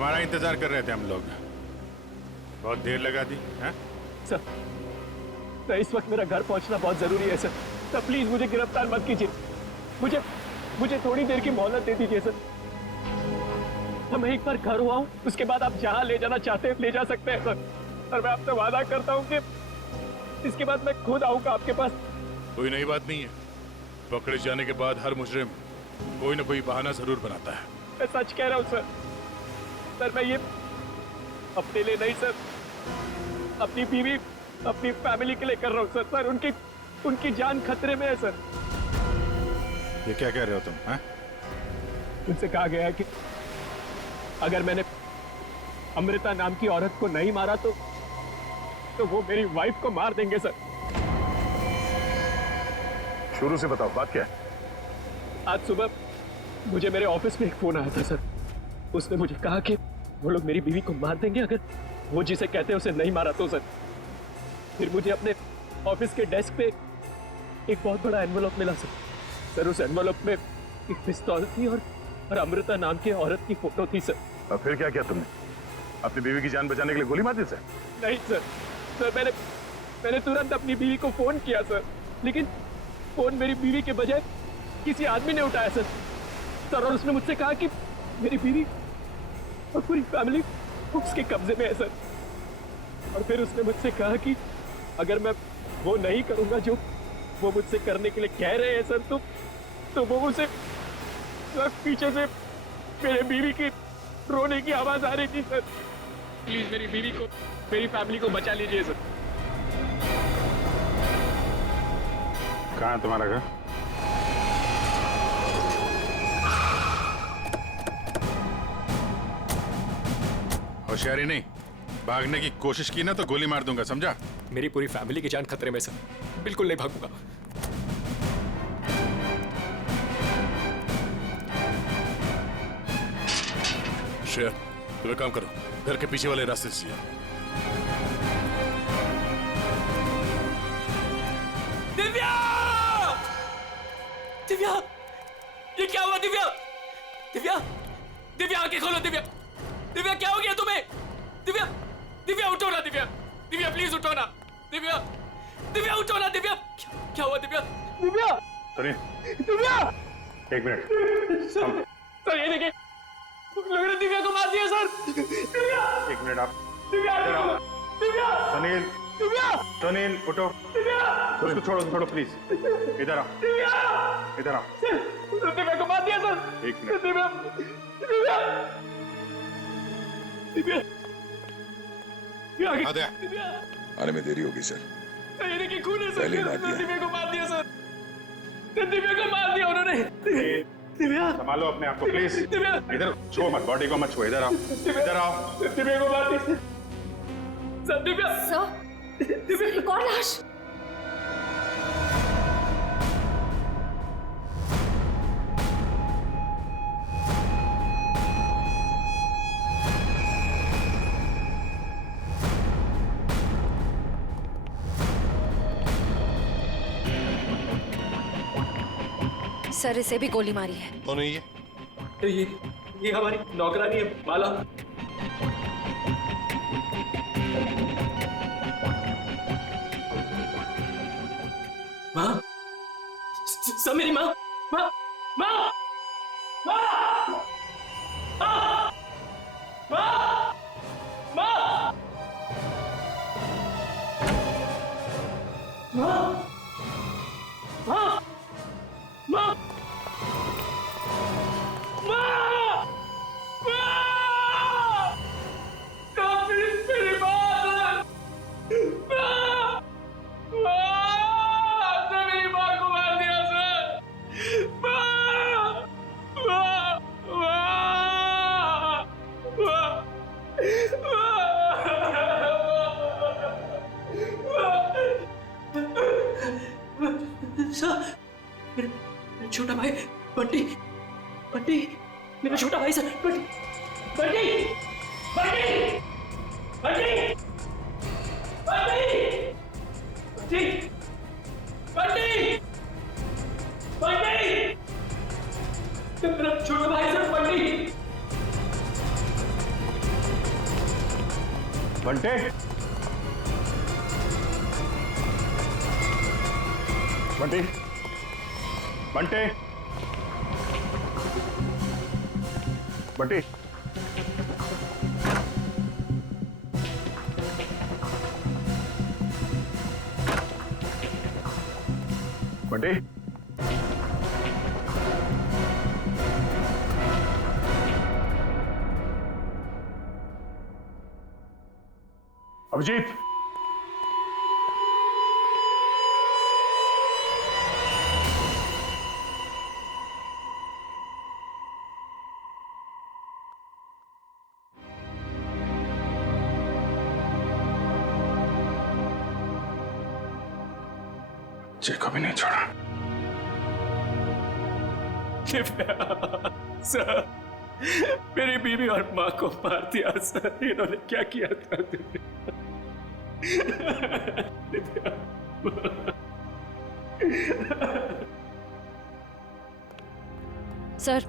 तुम्हारा इंतजार कर रहे थे हम लोग। बहुत देर लगा दी हैं? सर इस वक्त मेरा घर पहुंचना बहुत जरूरी है सर। सर प्लीज मुझे गिरफ्तार मत कीजिए। मुझे थोड़ी देर की मोहलत दे दीजिए सर। मैं एक बार घर हुआ हूँ, उसके बाद आप जहाँ ले जाना चाहते हैं ले जा सकते हैं सर। और मैं आपसे वादा करता हूँ कि इसके बाद मैं खुद आऊंगा आपके पास। कोई नई बात नहीं है। पकड़े जाने के बाद हर मुजरिम कोई ना कोई बहाना जरूर बनाता है। मैं सच कह रहा हूँ सर। सर मैं ये अपने लिए नहीं सर, अपनी बीवी अपनी फैमिली के लिए कर रहा हूँ सर। सर उनकी जान खतरे में है सर। ये क्या कह रहे हो तुम? हैं? उनसे कहा गया है कि अगर मैंने अमृता नाम की औरत को नहीं मारा तो वो मेरी वाइफ को मार देंगे सर। शुरू से बताओ बात क्या है? आज सुबह मुझे मेरे ऑफिस में एक फोन आया था सर। उसने मुझे कहा कि वो लोग मेरी बीवी को मार देंगे अगर वो जिसे कहते हैं उसे नहीं मारा तो सर। फिर मुझे अपने ऑफिस के डेस्क पे एक बहुत बड़ा एनवेलप मिला सर। सर उस एनवेलप में एक पिस्तौल थी और अमृता नाम की औरत की फोटो थी सर। और फिर क्या किया तुमने? अपनी बीवी की जान बचाने के लिए गोली मार दी सर? नहीं सर। सर मैंने तुरंत अपनी बीवी को फोन किया सर, लेकिन फोन मेरी बीवी के बजाय किसी आदमी ने उठाया सर। और उसने मुझसे कहा कि मेरी बीवी और पूरी फैमिली उसके कब्जे में है सर। और फिर उसने मुझसे कहा कि अगर मैं वो नहीं करूंगा जो वो मुझसे करने के लिए कह रहे हैं सर तो वो उसे पीछे से मेरे बीवी की रोने की आवाज आ रही थी सर। प्लीज मेरी बीवी को मेरी फैमिली को बचा लीजिए सर। कहाँ है तुम्हारा घर? होशियारी नहीं, भागने की कोशिश की ना तो गोली मार दूंगा, समझा? मेरी पूरी फैमिली की जान खतरे में सर, बिल्कुल नहीं भागूंगा। श्रेया, तुम एक काम करो, घर के पीछे वाले रास्ते से जाओ। दिव्या! दिव्या! ये क्या हुआ दिव्या? दिव्या! दिव्या आंखें खोलो दिव्या! दिव्या क्या हो गया तुम्हें? दिव्या! दिव्या उठो ना दिव्या! दिव्या प्लीज उठो ना! दिव्या! दिव्या उठो ना दिव्या! क्या हुआ दिव्या? दिव्या! सुनिए। दिव्या! एक मिनट। सर ये देखिए, लोगों ने दिव्या को मार दिया सर। दिव्या! एक मिनट आप। दिव्या! दिव्या! सुनील! दिव्या! सुनील उठो। दिव्या! उसको छोड़ो प्लीज। इधर आओ। दिव्या! इधर आओ। दिव्या को मार दिया सर। एक मिनट। दिव्या! दिव्या! दिव्या! दिव्या! आने में देरी होगी सर। ये देखिए खून है सर। पहले ही मार दिया। दिव्या को मार दिया सर। दिव्या को मार दिया उन्होंने। दिव्या! संभालो अपने आप को प्लीज। दिव्या! इधर छुओ मत, बॉडी को मत छुओ। इधर आओ। इधर आओ। दिव्या को मार दिया सर। दिव्या! दिव्या! एक और लाश। सर इसे भी गोली मारी है। कौन है ये? ये हमारी नौकरानी है माला। माँ, सब मेरी माँ, माँ, माँ, माँ, माँ, माँ, माँ, माँ, माँ, माँ, छोटा भाई बंटी, बंटी, मेरा छोटा भाई सर, बंटी, बंटी, बंटी, बंटी, बंटी, बंटी, बंटी, बंटी, मेरा छोटा भाई सर बंटी। बंटे, बंटी, बंटे, बंटी, बंटी, अभिजीत, जय को भी नहीं छोड़ा। सर, मेरी बीवी और माँ को मार दिया सर। इन्होंने क्या किया था? सर,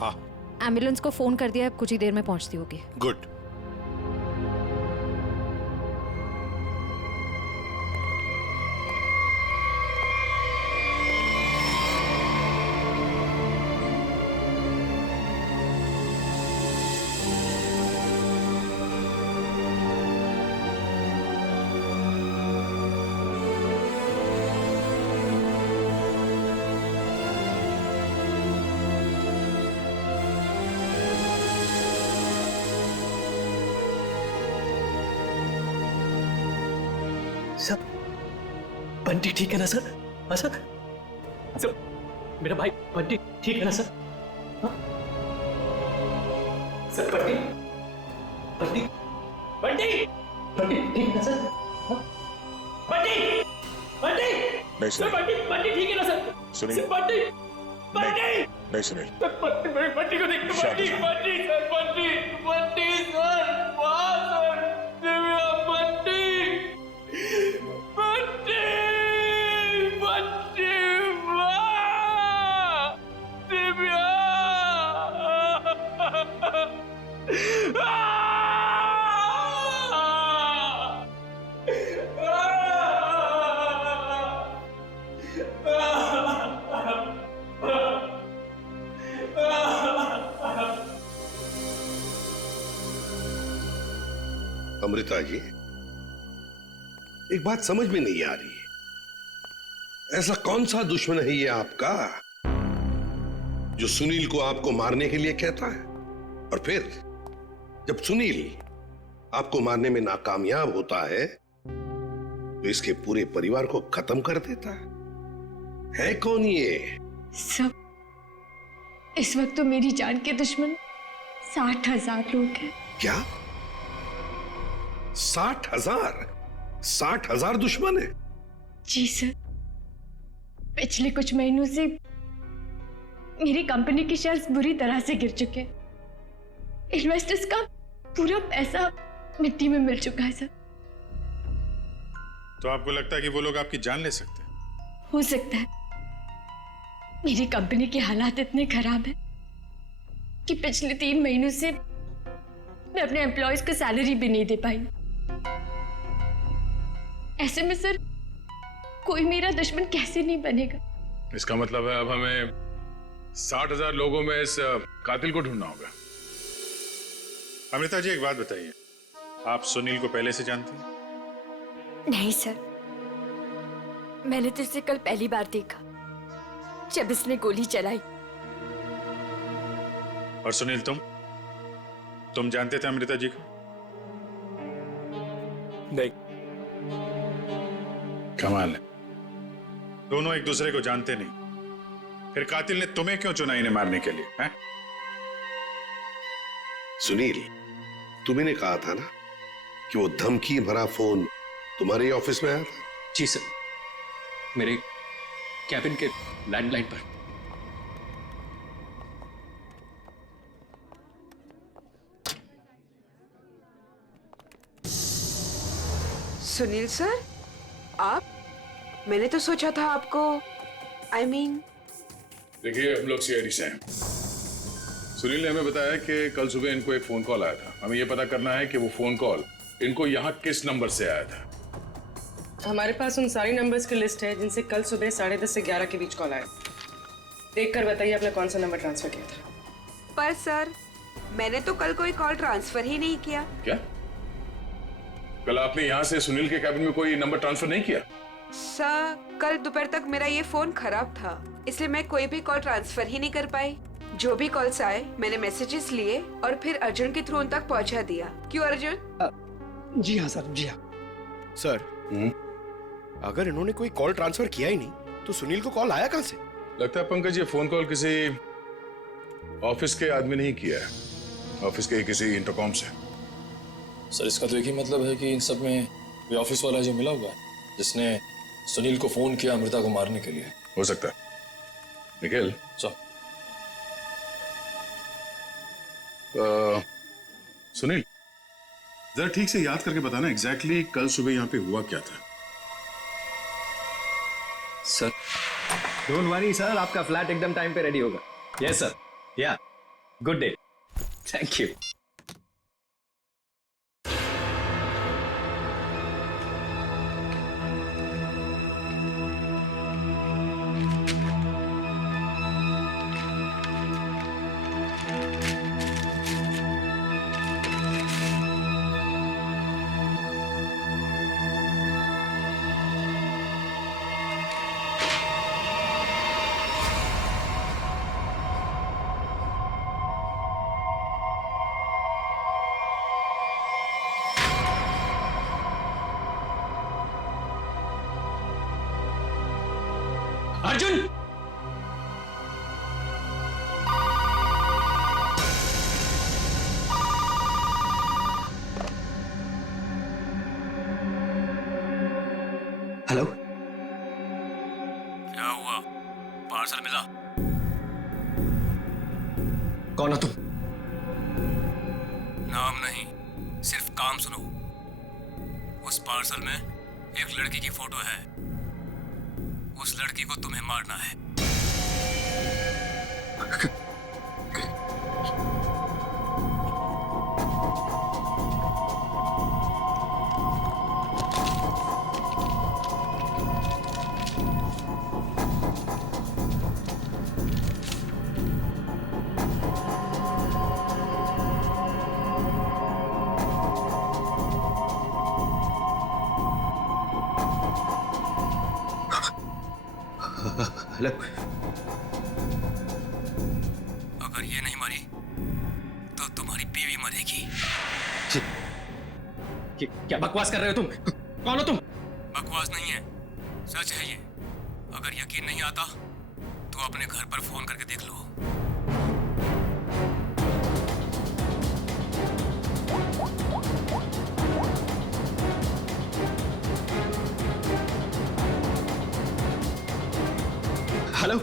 हाँ एम्बुलेंस को फोन कर दिया, कुछ ही देर में पहुंचती होगी। गुड। सर, बंटी ठीक है ना सर? हाँ सर, सर मेरा भाई बंटी ठीक है ना सर? हाँ? सर बंटी, बंटी, बंटी, बंटी ठीक है ना सर? हाँ? बंटी, बंटी, नहीं सर बंटी, बंटी ठीक है ना सर? सुनील, सर बंटी, बंटी, नहीं सुनील, सर बंटी को देखो, बंटी, बंटी सर, बंटी, बंटी सर, वाह सर, दिव्या बंटी, बंटी, बंटी, वाह, दिव्या, अमृता जी, एक बात समझ में नहीं आ रही है, ऐसा कौन सा दुश्मन है ये आपका जो सुनील को आपको मारने के लिए कहता है, और फिर जब सुनील आपको मारने में नाकामयाब होता है तो इसके पूरे परिवार को खत्म कर देता है कौन ये? सब, इस वक्त तो मेरी जान के दुश्मन 60,000 लोग हैं। क्या 60,000? 60,000 दुश्मन है? जी सर, पिछले कुछ महीनों से मेरी कंपनी के शेयर्स बुरी तरह से गिर चुके हैं। इन्वेस्टर्स का पूरा पैसा मिट्टी में मिल चुका है सर। तो आपको लगता है कि वो लोग आपकी जान ले सकते हैं? हो सकता है। मेरी कंपनी के हालात इतने खराब हैं कि पिछले 3 महीनों से मैं अपने एम्प्लॉयज को सैलरी भी नहीं दे पाई। ऐसे में सर कोई मेरा दुश्मन कैसे नहीं बनेगा? इसका मतलब है अब हमें 60,000 लोगों में इस कातिल को ढूंढना होगा। अमृता जी, एक बात बताइए, आप सुनील को पहले से जानती हैं? नहीं सर, मैंने तो इसे कल पहली बार देखा जब इसने गोली चलाई। और सुनील, तुम जानते थे अमृता जी को? नहीं। कमाल है, दोनों एक दूसरे को जानते नहीं, फिर कातिल ने तुम्हें क्यों चुना इन्हें मारने के लिए? हैं? सुनील, तुम्हें कहा था ना कि वो धमकी भरा फोन तुम्हारे ऑफिस में आया था? जी सर, मेरे कैबिन के लैंडलाइन पर। सुनील सर, आप? मैंने तो सोचा था आपको, I mean... देखिए, हम लोग सीआईडी से हैं। सुनील ने हमें बताया कि कल सुबह इनको एक फोन कॉल आया था। हमें यह पता करना है कि वो फोन कॉल इनको यहाँ किस नंबर से आया था? हमारे पास उन सारी नंबर्स की लिस्ट है जिनसे कल सुबह 10:30 से 11 के बीच कॉल आया। देखकर बताइए आपने कौन सा नंबर ट्रांसफर किया था। पर सर, मैंने तो कल कोई कॉल ट्रांसफर ही नहीं किया। क्या? कल आपने यहाँ से सुनील के कैबिन में कोई नंबर ट्रांसफर नहीं किया? सर, कल दोपहर तक मेरा ये फोन खराब था, इसलिए मैं कोई भी कॉल ट्रांसफर ही नहीं कर पाई। जो भी कॉल्स आए मैंने मैसेजेस लिए और फिर अर्जुन के थ्रू उन तक पहुंचा दिया। क्यों अर्जुन? जी हाँ सर, जी हाँ सर। अगर इन्होंने कोई कॉल ट्रांसफर किया ही नहीं तो सुनील को कॉल आया कहां से? लगता है पंकज ये फोन कॉल किसी ऑफिस के आदमी ने ही किया है, ऑफिस के किसी इंटरकॉम से। सर इसका तो एक ही मतलब है कि इन सब में कोई ऑफिस वाला जो मिला हुआ है जिसने सुनील को फोन किया अमृता को मारने के लिए। हो सकता है। निखिल सर, सुनील जरा ठीक से याद करके बताना एग्जैक्टली कल सुबह यहाँ पे हुआ क्या था? सर डोंट वरी सर, आपका फ्लैट एकदम टाइम पे रेडी होगा। यस सर, या good day, thank you. Arjun! Hello, क्या हुआ? पार्सल मिला? कौन हो तुम? नाम नहीं, सिर्फ काम सुनो। उस पार्सल में एक लड़की की फोटो है। उस लड़की को तुम्हें मारना है। हेलो, अगर ये नहीं मरी तो तुम्हारी बीवी मरेगी। क्या बकवास कर रहे हो तुम? कौन हो तुम? बकवास नहीं है, सच है ये। अगर यकीन नहीं आता तो अपने घर पर फोन करके देख लो। Hello,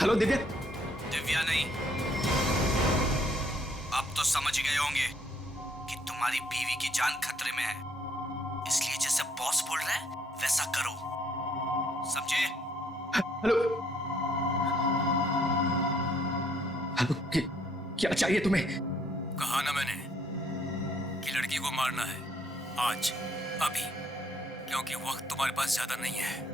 hello Divya. दिव्या नहीं, अब तो समझ गए होंगे कि तुम्हारी बीवी की जान खतरे में है, इसलिए जैसे बॉस बोल रहा है वैसा करो, समझे? हेलो, हेलो, क्या चाहिए तुम्हें? कहा ना मैंने कि लड़की को मारना है, आज, अभी, क्योंकि वक्त तुम्हारे पास ज्यादा नहीं है।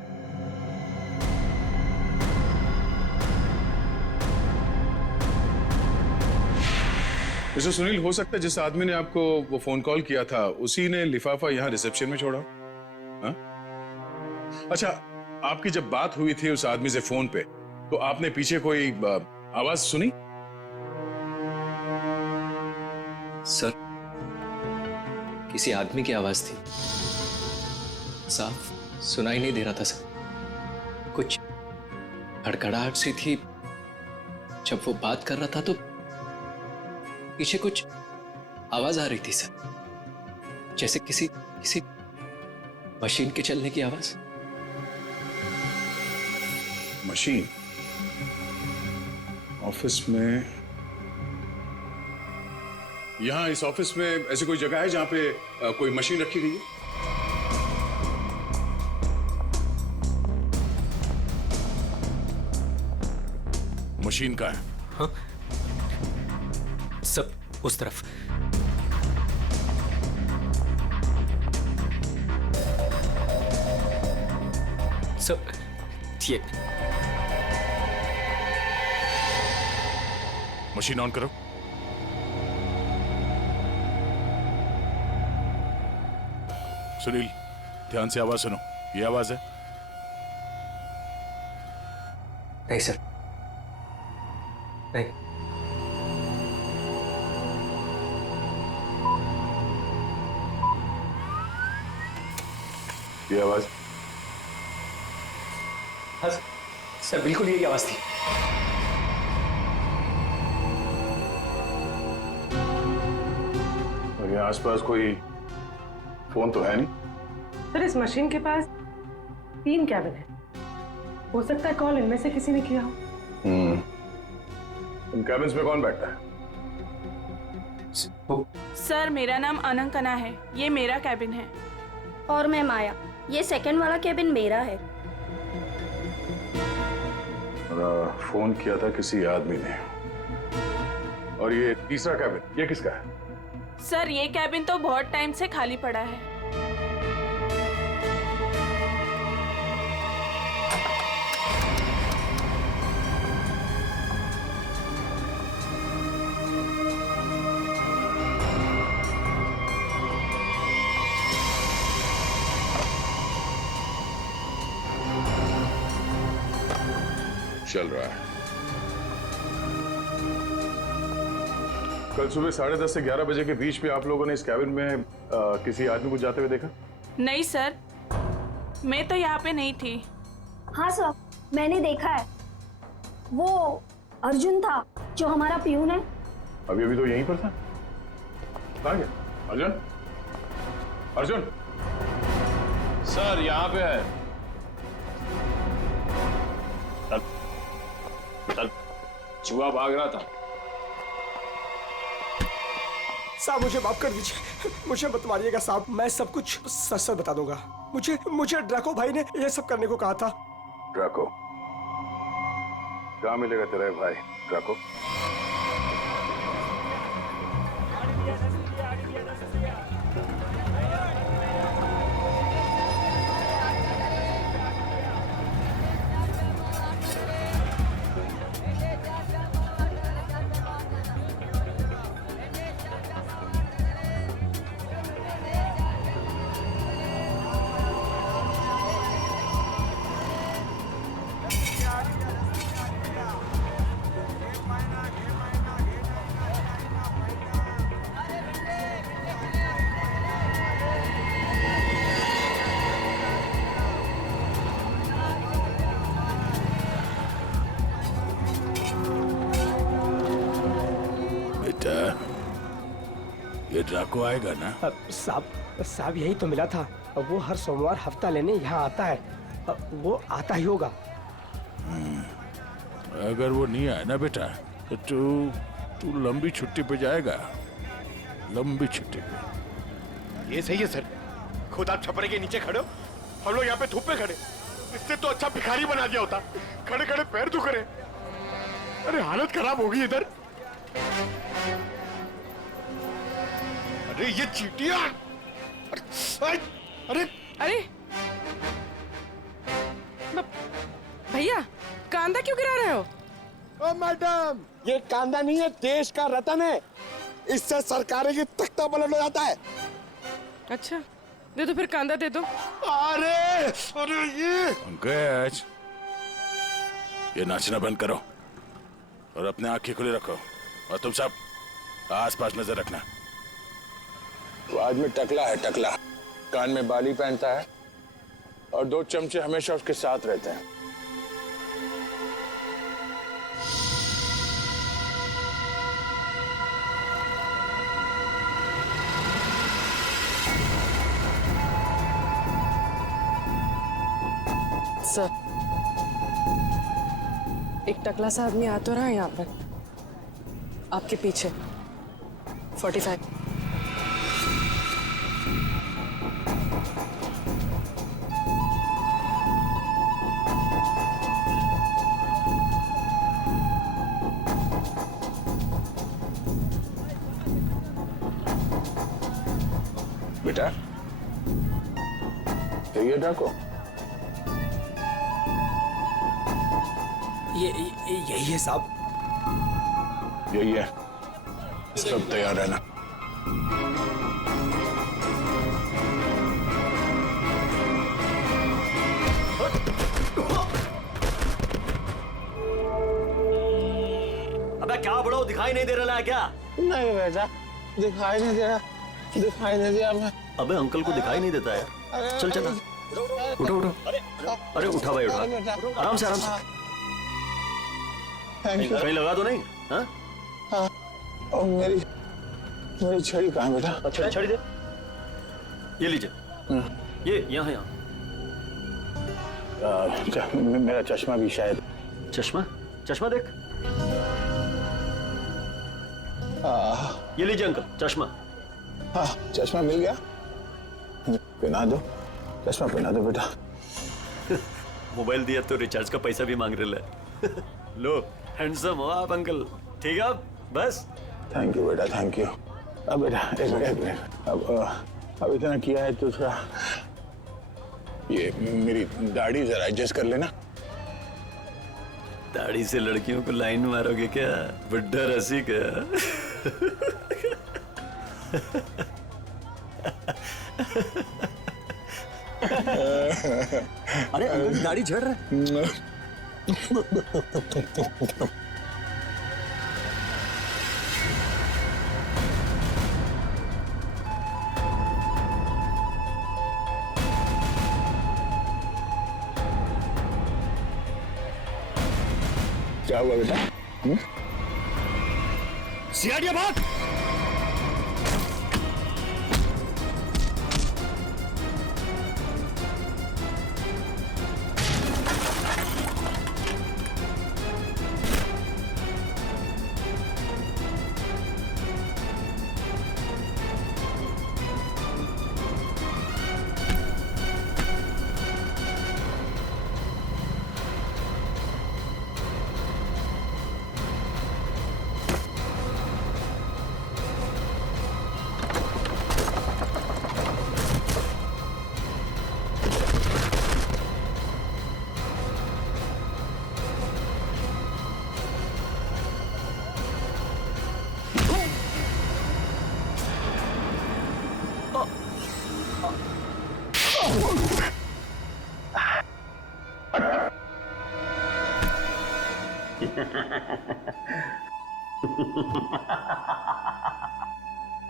मिस्टर सुनील, हो सकता है जिस आदमी ने आपको वो फोन कॉल किया था उसी ने लिफाफा यहाँ रिसेप्शन में छोड़ा। हा? अच्छा, आपकी जब बात हुई थी उस आदमी से फोन पे तो आपने पीछे कोई आवाज सुनी? सर, किसी आदमी की आवाज थी, साफ सुनाई नहीं दे रहा था सर। कुछ हड़कड़ाहट सी थी। जब वो बात कर रहा था तो पीछे कुछ आवाज आ रही थी सर, जैसे किसी मशीन के चलने की आवाज। मशीन? ऑफिस में? यहाँ इस ऑफिस में ऐसी कोई जगह है जहां पे कोई मशीन रखी गई है? मशीन का है? हाँ? सब उस तरफ। सर ये मशीन ऑन करो। सुनील, ध्यान से आवाज सुनो। ये आवाज है? नहीं सर, नहीं। ये आवाज? हाँ सर, बिल्कुल यही आवाज थी। और यहाँ आसपास कोई फोन तो है नहीं? सर इस मशीन के पास 3 कैबिन है, हो सकता है कॉल इनमें से किसी ने किया हो। इन कैबिन्स में कौन बैठता है? सर मेरा नाम अनंकना है, ये मेरा कैबिन है। और मैं माया, ये सेकंड वाला कैबिन मेरा है। फोन किया था किसी आदमी ने। और ये तीसरा कैबिन, ये किसका है? सर ये कैबिन तो बहुत टाइम से खाली पड़ा है। चल रहा है। कल सुबह 10:30 से 11 बजे के बीच में आप लोगों ने इस कैबिन में किसी आदमी को जाते हुए देखा? नहीं सर, मैं तो यहाँ पे नहीं थी। हाँ सर, मैंने देखा है। वो अर्जुन था जो हमारा पियून है। अभी अभी तो यहीं पर था। कहाँ गया अर्जुन? अर्जुन सर यहाँ पे है। चूहा भाग रहा था। साहब मुझे माफ कर दीजिए, मुझे मत मारिएगा साहब, मैं सब कुछ सच सच बता दूंगा। मुझे ड्रैको भाई ने ये सब करने को कहा था। ड्रैको? कहाँ मिलेगा तेरा भाई ड्रैको? ये ड्राको आएगा ना? साहब यही तो मिला था। वो हर सोमवार हफ्ता लेने यहाँ आता है। वो आता ही होगा। अगर वो नहीं आया ना बेटा तो तू लंबी छुट्टी पे जाएगा। लंबी छुट्टी पे। ये सही है सर। खुद आप छपरे के नीचे खड़े हो, हम लोग यहाँ पे धूप में खड़े। इससे तो अच्छा भिखारी बना दिया होता। खड़े खड़े पैर दुख रहे। अरे हालत खराब होगी इधर। अरे ये चींटियां! अरे भैया कांदा क्यों गिरा रहे हो? ओ मैडम, ये कांदा नहीं है, देश का रतन है। इससे सरकारें की तख्ता पलट हो जाता है। अच्छा दे दो फिर, कांदा दे दो। अरे ये पंकज, ये नाचना बंद करो और अपने आंखें खुली रखो। और तुम सब आसपास नजर रखना। वो आदमी टकला है, टकला। कान में बाली पहनता है और 2 चमचे हमेशा उसके साथ रहते हैं। सर एक टकला सा आदमी आ तो रहा है यहाँ पर, आपके पीछे। 45। बेटा, ये डाको यही है साहब। यही है, सब तैयार रहना। अबे क्या बड़ो, दिखाई नहीं दे रहा है क्या? नहीं बेटा, दिखाई नहीं दे रहा, दिखाई नहीं दिया मैं। अबे अंकल को दिखाई नहीं देता यार। चल चल उठो उठो। अरे उठा भाई उठा, आराम से आराम से। कहीं लगा तो नहीं? हाँ और मेरी छड़ी कहाँ बेटा? अच्छा छड़ी दे, ये लीजिए। ये यहाँ यहाँ। मेरा चश्मा भी शायद। चश्मा? चश्मा देख। ये लीजिए अंकल चश्मा। हाँ चश्मा मिल गया, पहना दो, चश्मा पहना दो बेटा। मोबाइल दिया तो रिचार्ज का पैसा भी मांग रहे। लो हैंडसम हो आप अंकल। ठीक है बस। थैंक यू बेटा, थैंक यू। अब बेटा एक मिनट, अब इतना किया है तो थोड़ा ये मेरी दाढ़ी जरा एडजस्ट कर लेना। दाढ़ी से लड़कियों को लाइन मारोगे क्या? बुड्ढा रसी क्या? अरे अंकल दाढ़ी झड़ रहा है। क्या हुआ बेटा? सियाड़िया भाग।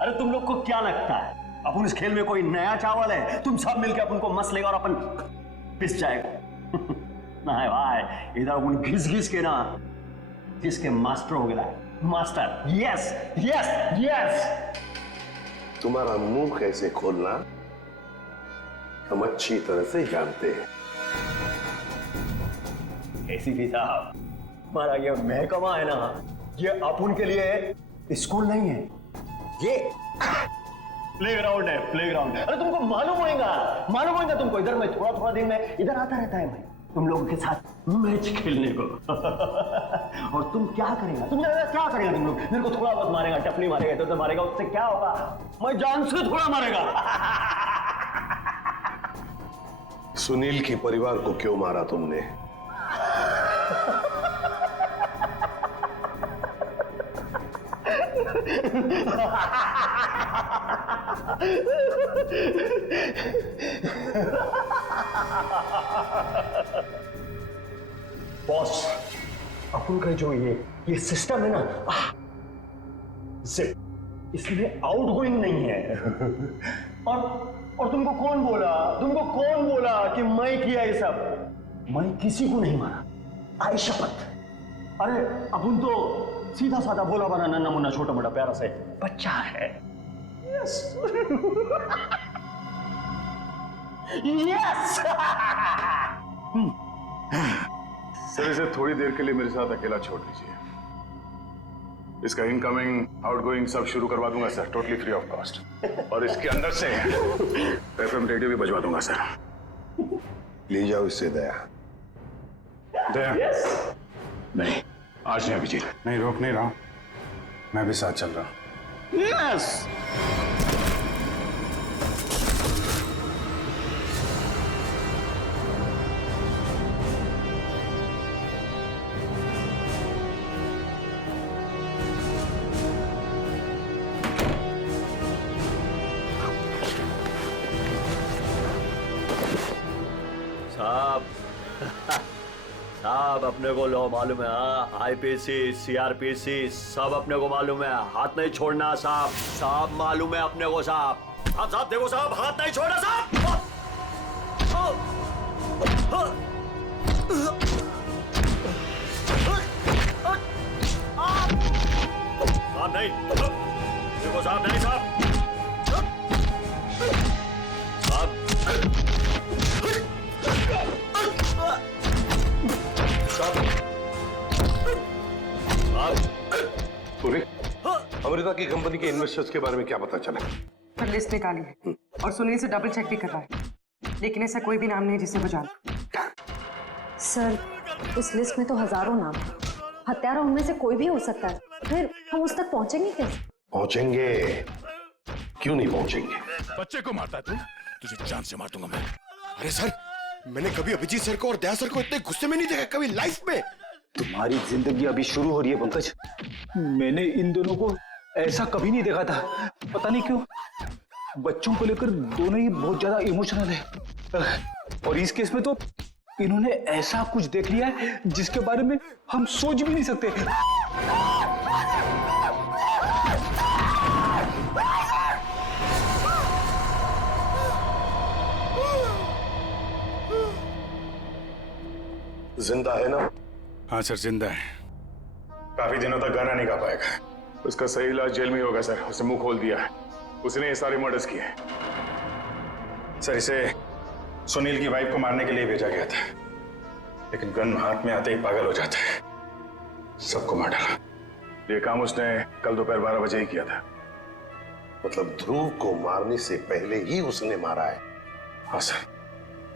अरे तुम लोग को क्या लगता है अपन इस खेल में कोई नया चावल है? तुम सब मिलकर अपन को मस लेगा और अपन पिस जाएगा। ना है भाई, इधर अपन घिस घिस के ना जिसके मास्टर हो गया। Master, yes yes yes. तुम्हारा मुंह कैसे खोलना हम अच्छी तरह से जानते हैं। एसीपी साहब, हमारा ये महकमा है ना, ये अपन के लिए स्कूल नहीं है, ये प्लेग्राउंड है, प्लेग्राउंड। अरे तुमको मालूम होगा तुमको। इधर मैं थोड़ा थोड़ा दिन में इधर आता रहता है मैं तुम लोगों के साथ मैच खेलने को। और तुम क्या करेगा? तुम क्या करेगा? तुम लोग मेरे को थोड़ा बहुत मारेगा, टपली मारेगा, इधर मारेगा, उससे क्या होगा? मैं जान से थोड़ा मारेगा। सुनील के परिवार को क्यों मारा तुमने? बॉस, अपन का जो ये सिस्टम है ना, इसमें आउटगोइंग नहीं है। और तुमको कौन बोला कि मैं किया ये सब? मैं किसी को नहीं मारा, आई शपथ। अरे अपन तो सीधा साधा भोला बना नन्ना मुन्ना छोटा मोटा प्यारा से बच्चा है। Yes yes. सर इसे थोड़ी देर के लिए मेरे साथ अकेला छोड़ दीजिए। इसका इनकमिंग आउटगोइंग सब शुरू करवा दूंगा sir, totally free of cost. और इसके अंदर से एफएम रेडियो भी बजवा दूंगा सर। ले जाओ इससे दया। दया? नहीं, आज नहीं अभिजीत, नहीं रोक नहीं रहा हूं, मैं भी साथ चल रहा हूं। यस। साहब साहब अपने को लो मालूम है, आईपीसी सीआरपीसी सब अपने को मालूम है, हाथ नहीं छोड़ना साहब। साहब मालूम है अपने को साहब। साहब साहब देखो साहब, हाथ नहीं छोड़ना साहब। साहब नहीं देखो साहब, नहीं साहब पूरी अमृता की कंपनी के इन्वेस्टर्स के बारे में क्या पता चला? सर लिस्ट निकाली है और सुनील से डबल चेक भी कर रहा है, लेकिन ऐसा कोई भी नाम नहीं जिसे वो जाने। सर उस लिस्ट में तो हजारों नाम हैं। हत्यारा उनमें से कोई भी हो सकता है, फिर हम उस तक पहुंचेंगे कैसे? पहुंचेंगे, क्यों नहीं पहुंचेंगे? बच्चे को मारता तू, तुझे जान से मार दूंगा मैं। अरे सर, मैंने कभी अभिजीत सर को और दया सर को इतने गुस्से में नहीं देखा कभी लाइफ में। तुम्हारी जिंदगी अभी शुरू हो रही है पंकज। मैंने इन दोनों को ऐसा कभी नहीं देखा था। पता नहीं क्यों बच्चों को लेकर दोनों ही बहुत ज्यादा इमोशनल है, और इस केस में तो इन्होंने ऐसा कुछ देख लिया है जिसके बारे में हम सोच भी नहीं सकते। जिंदा है ना? हाँ सर जिंदा है। काफी दिनों तक गाना नहीं गा पाएगा। उसका सही इलाज जेल में ही होगा सर। उसे मुंह खोल दिया है, उसने ये सारे मर्डर्स किए हैं सर। इसे सुनील की वाइफ को मारने के लिए भेजा गया था, लेकिन गन हाथ में आते ही पागल हो जाता है, सबको मार डाला। ये काम उसने कल दोपहर 12 बजे ही किया था। मतलब ध्रुव को मारने से पहले ही उसने मारा है? हाँ सर,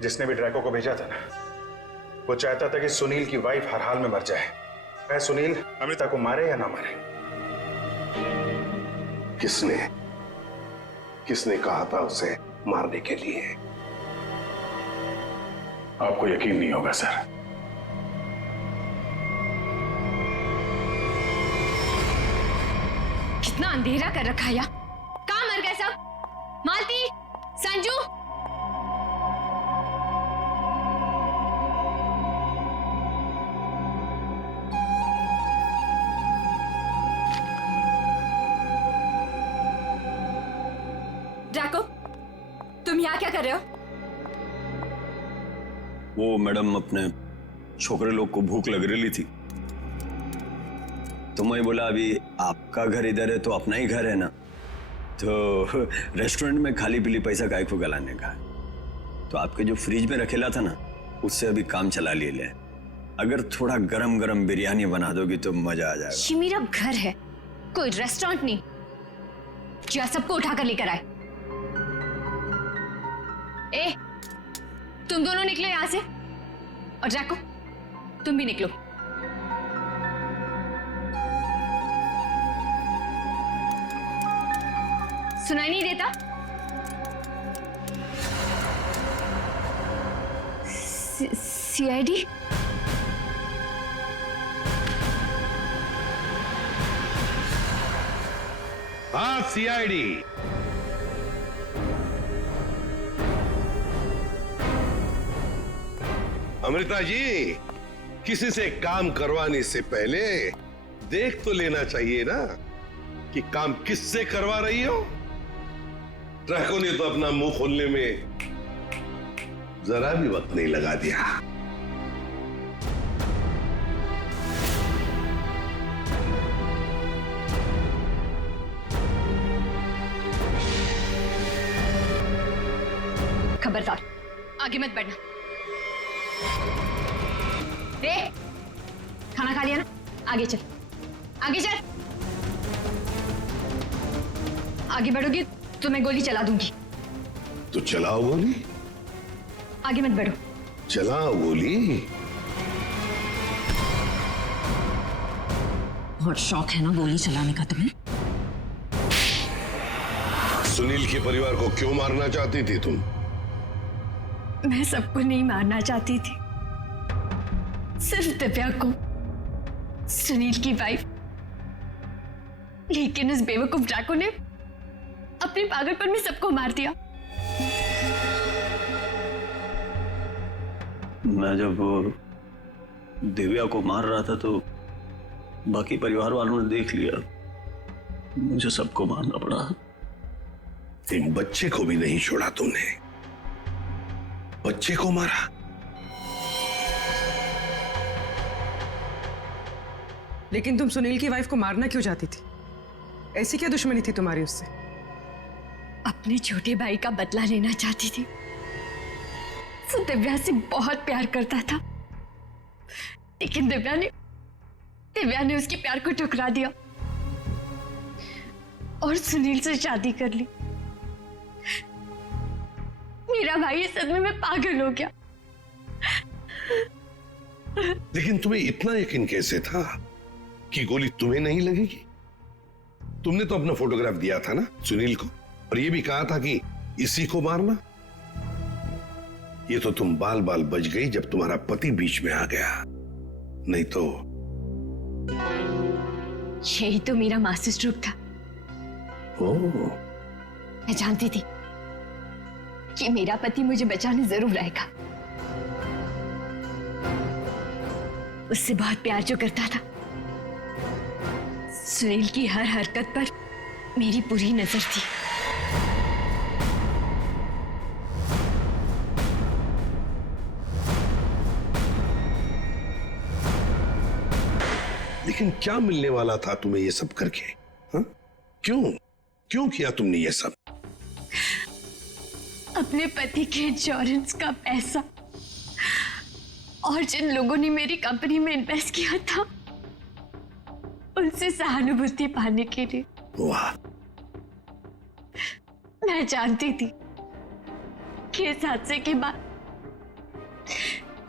जिसने भी ड्रैको को भेजा था ना, वो चाहता था कि सुनील की वाइफ हर हाल में मर जाए, चाहे सुनील अमृता को मारे या ना मारे। किसने कहा था उसे मारने के लिए? आपको यकीन नहीं होगा सर। कितना अंधेरा कर रखा है, कहाँ मर गए सब? मालती, संजू, ड्रैको, तुम यहाँ क्या कर रहे हो? वो मैडम अपने छोकरे लोग को भूख लग रही थी, तो मैं बोला अभी आपका घर इधर है तो अपना ही घर है ना, तो रेस्टोरेंट में खाली पीली पैसा काय को गलाने का, तो आपके जो फ्रिज में रखेला था ना उससे अभी काम चला ले। अगर थोड़ा गरम गरम बिरयानी बना दोगी तो मजा आ जाएगा। ये मेरा घर है, कोई रेस्टोरेंट नहीं। क्या सबको उठाकर लेकर आए? ए, तुम दोनों निकलो यहां से, और ड्रैको तुम भी निकलो। सुनाई नहीं देता? सीआईडी? हाँ सीआईडी। अमृता जी, किसी से काम करवाने से पहले देख तो लेना चाहिए ना कि काम किससे करवा रही हो। ड्रैको ने तो अपना मुंह खोलने में जरा भी वक्त नहीं लगा दिया। खबरदार, आगे मत बढ़ना। ए, खाना खा लिया ना? आगे चल, आगे चल। आगे बढ़ोगी तो मैं गोली चला दूंगी। तो चलाओ गोली। आगे मत बढ़ो। चलाओ गोली। बहुत शौक है ना गोली चलाने का तुम्हें? सुनील के परिवार को क्यों मारना चाहती थी तुम? मैं सबको नहीं मारना चाहती थी, सिर्फ दिव्या को, सुनील की वाइफ। लेकिन उस बेवकूफ ड्रैको ने अपने पागलपन में सबको मार दिया। मैं जब दिव्या को मार रहा था तो बाकी परिवार वालों ने देख लिया, मुझे सबको मारना पड़ा। एक बच्चे को भी नहीं छोड़ा तूने, बच्चे को मारा। लेकिन तुम सुनील की वाइफ को मारना क्यों चाहती थी? ऐसी क्या दुश्मनी थी तुम्हारी उससे? अपने छोटे भाई का बदला लेना चाहती थी। वो दिव्या से बहुत प्यार करता था, लेकिन दिव्या ने उसके प्यार को ठुकरा दिया और सुनील से शादी कर ली। मेरा भाई इस सदमे में पागल हो गया। लेकिन तुम्हें इतना यकीन कैसे था कि गोली तुम्हें नहीं लगेगी? तुमने तो अपना फोटोग्राफ दिया था ना सुनील को, और ये भी कहा था कि इसी को मारना। ये तो तुम बाल बाल बच गई जब तुम्हारा पति बीच में आ गया, नहीं तो। यही तो मेरा मास्टर स्ट्रोक था। ओह, मैं जानती थी कि मेरा पति मुझे बचाने जरूर आएगा। उससे बहुत प्यार जो करता था। सुनील की हर हरकत पर मेरी पूरी नजर थी। लेकिन क्या मिलने वाला था तुम्हें ये सब करके? हाँ? क्यों किया तुमने ये सब? अपने पति के इंश्योरेंस का पैसा और जिन लोगों ने मेरी कंपनी में इन्वेस्ट किया था उनसे सहानुभूति पाने के लिए। वाह। मैं जानती थी कि इस हादसे के बाद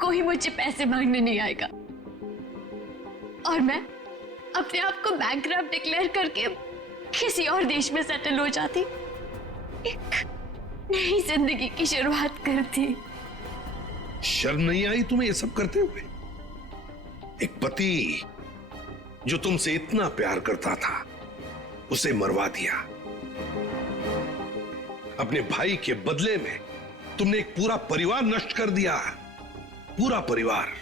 कोई मुझे पैसे मांगने नहीं आएगा और मैं अपने आप को बैंकरप्ट डिक्लेयर करके किसी और देश में सेटल हो जाती, एक नई जिंदगी की शुरुआत करती। शर्म नहीं आई तुम्हें ये सब करते हुए? एक पति जो तुमसे इतना प्यार करता था उसे मरवा दिया। अपने भाई के बदले में तुमने एक पूरा परिवार नष्ट कर दिया, पूरा परिवार।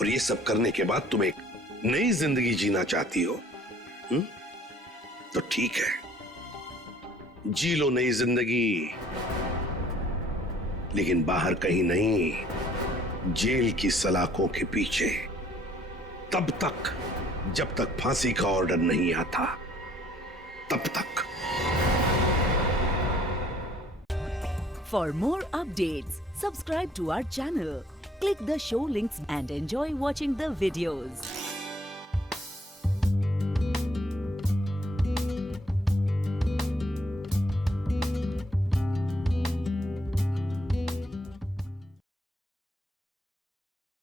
और ये सब करने के बाद तुम एक नई जिंदगी जीना चाहती हो? तो ठीक है, जी लो नई जिंदगी, लेकिन बाहर कहीं नहीं, जेल की सलाखों के पीछे, तब तक जब तक फांसी का ऑर्डर नहीं आता, तब तक। For more updates, subscribe to our channel, click the show links and enjoy watching the videos.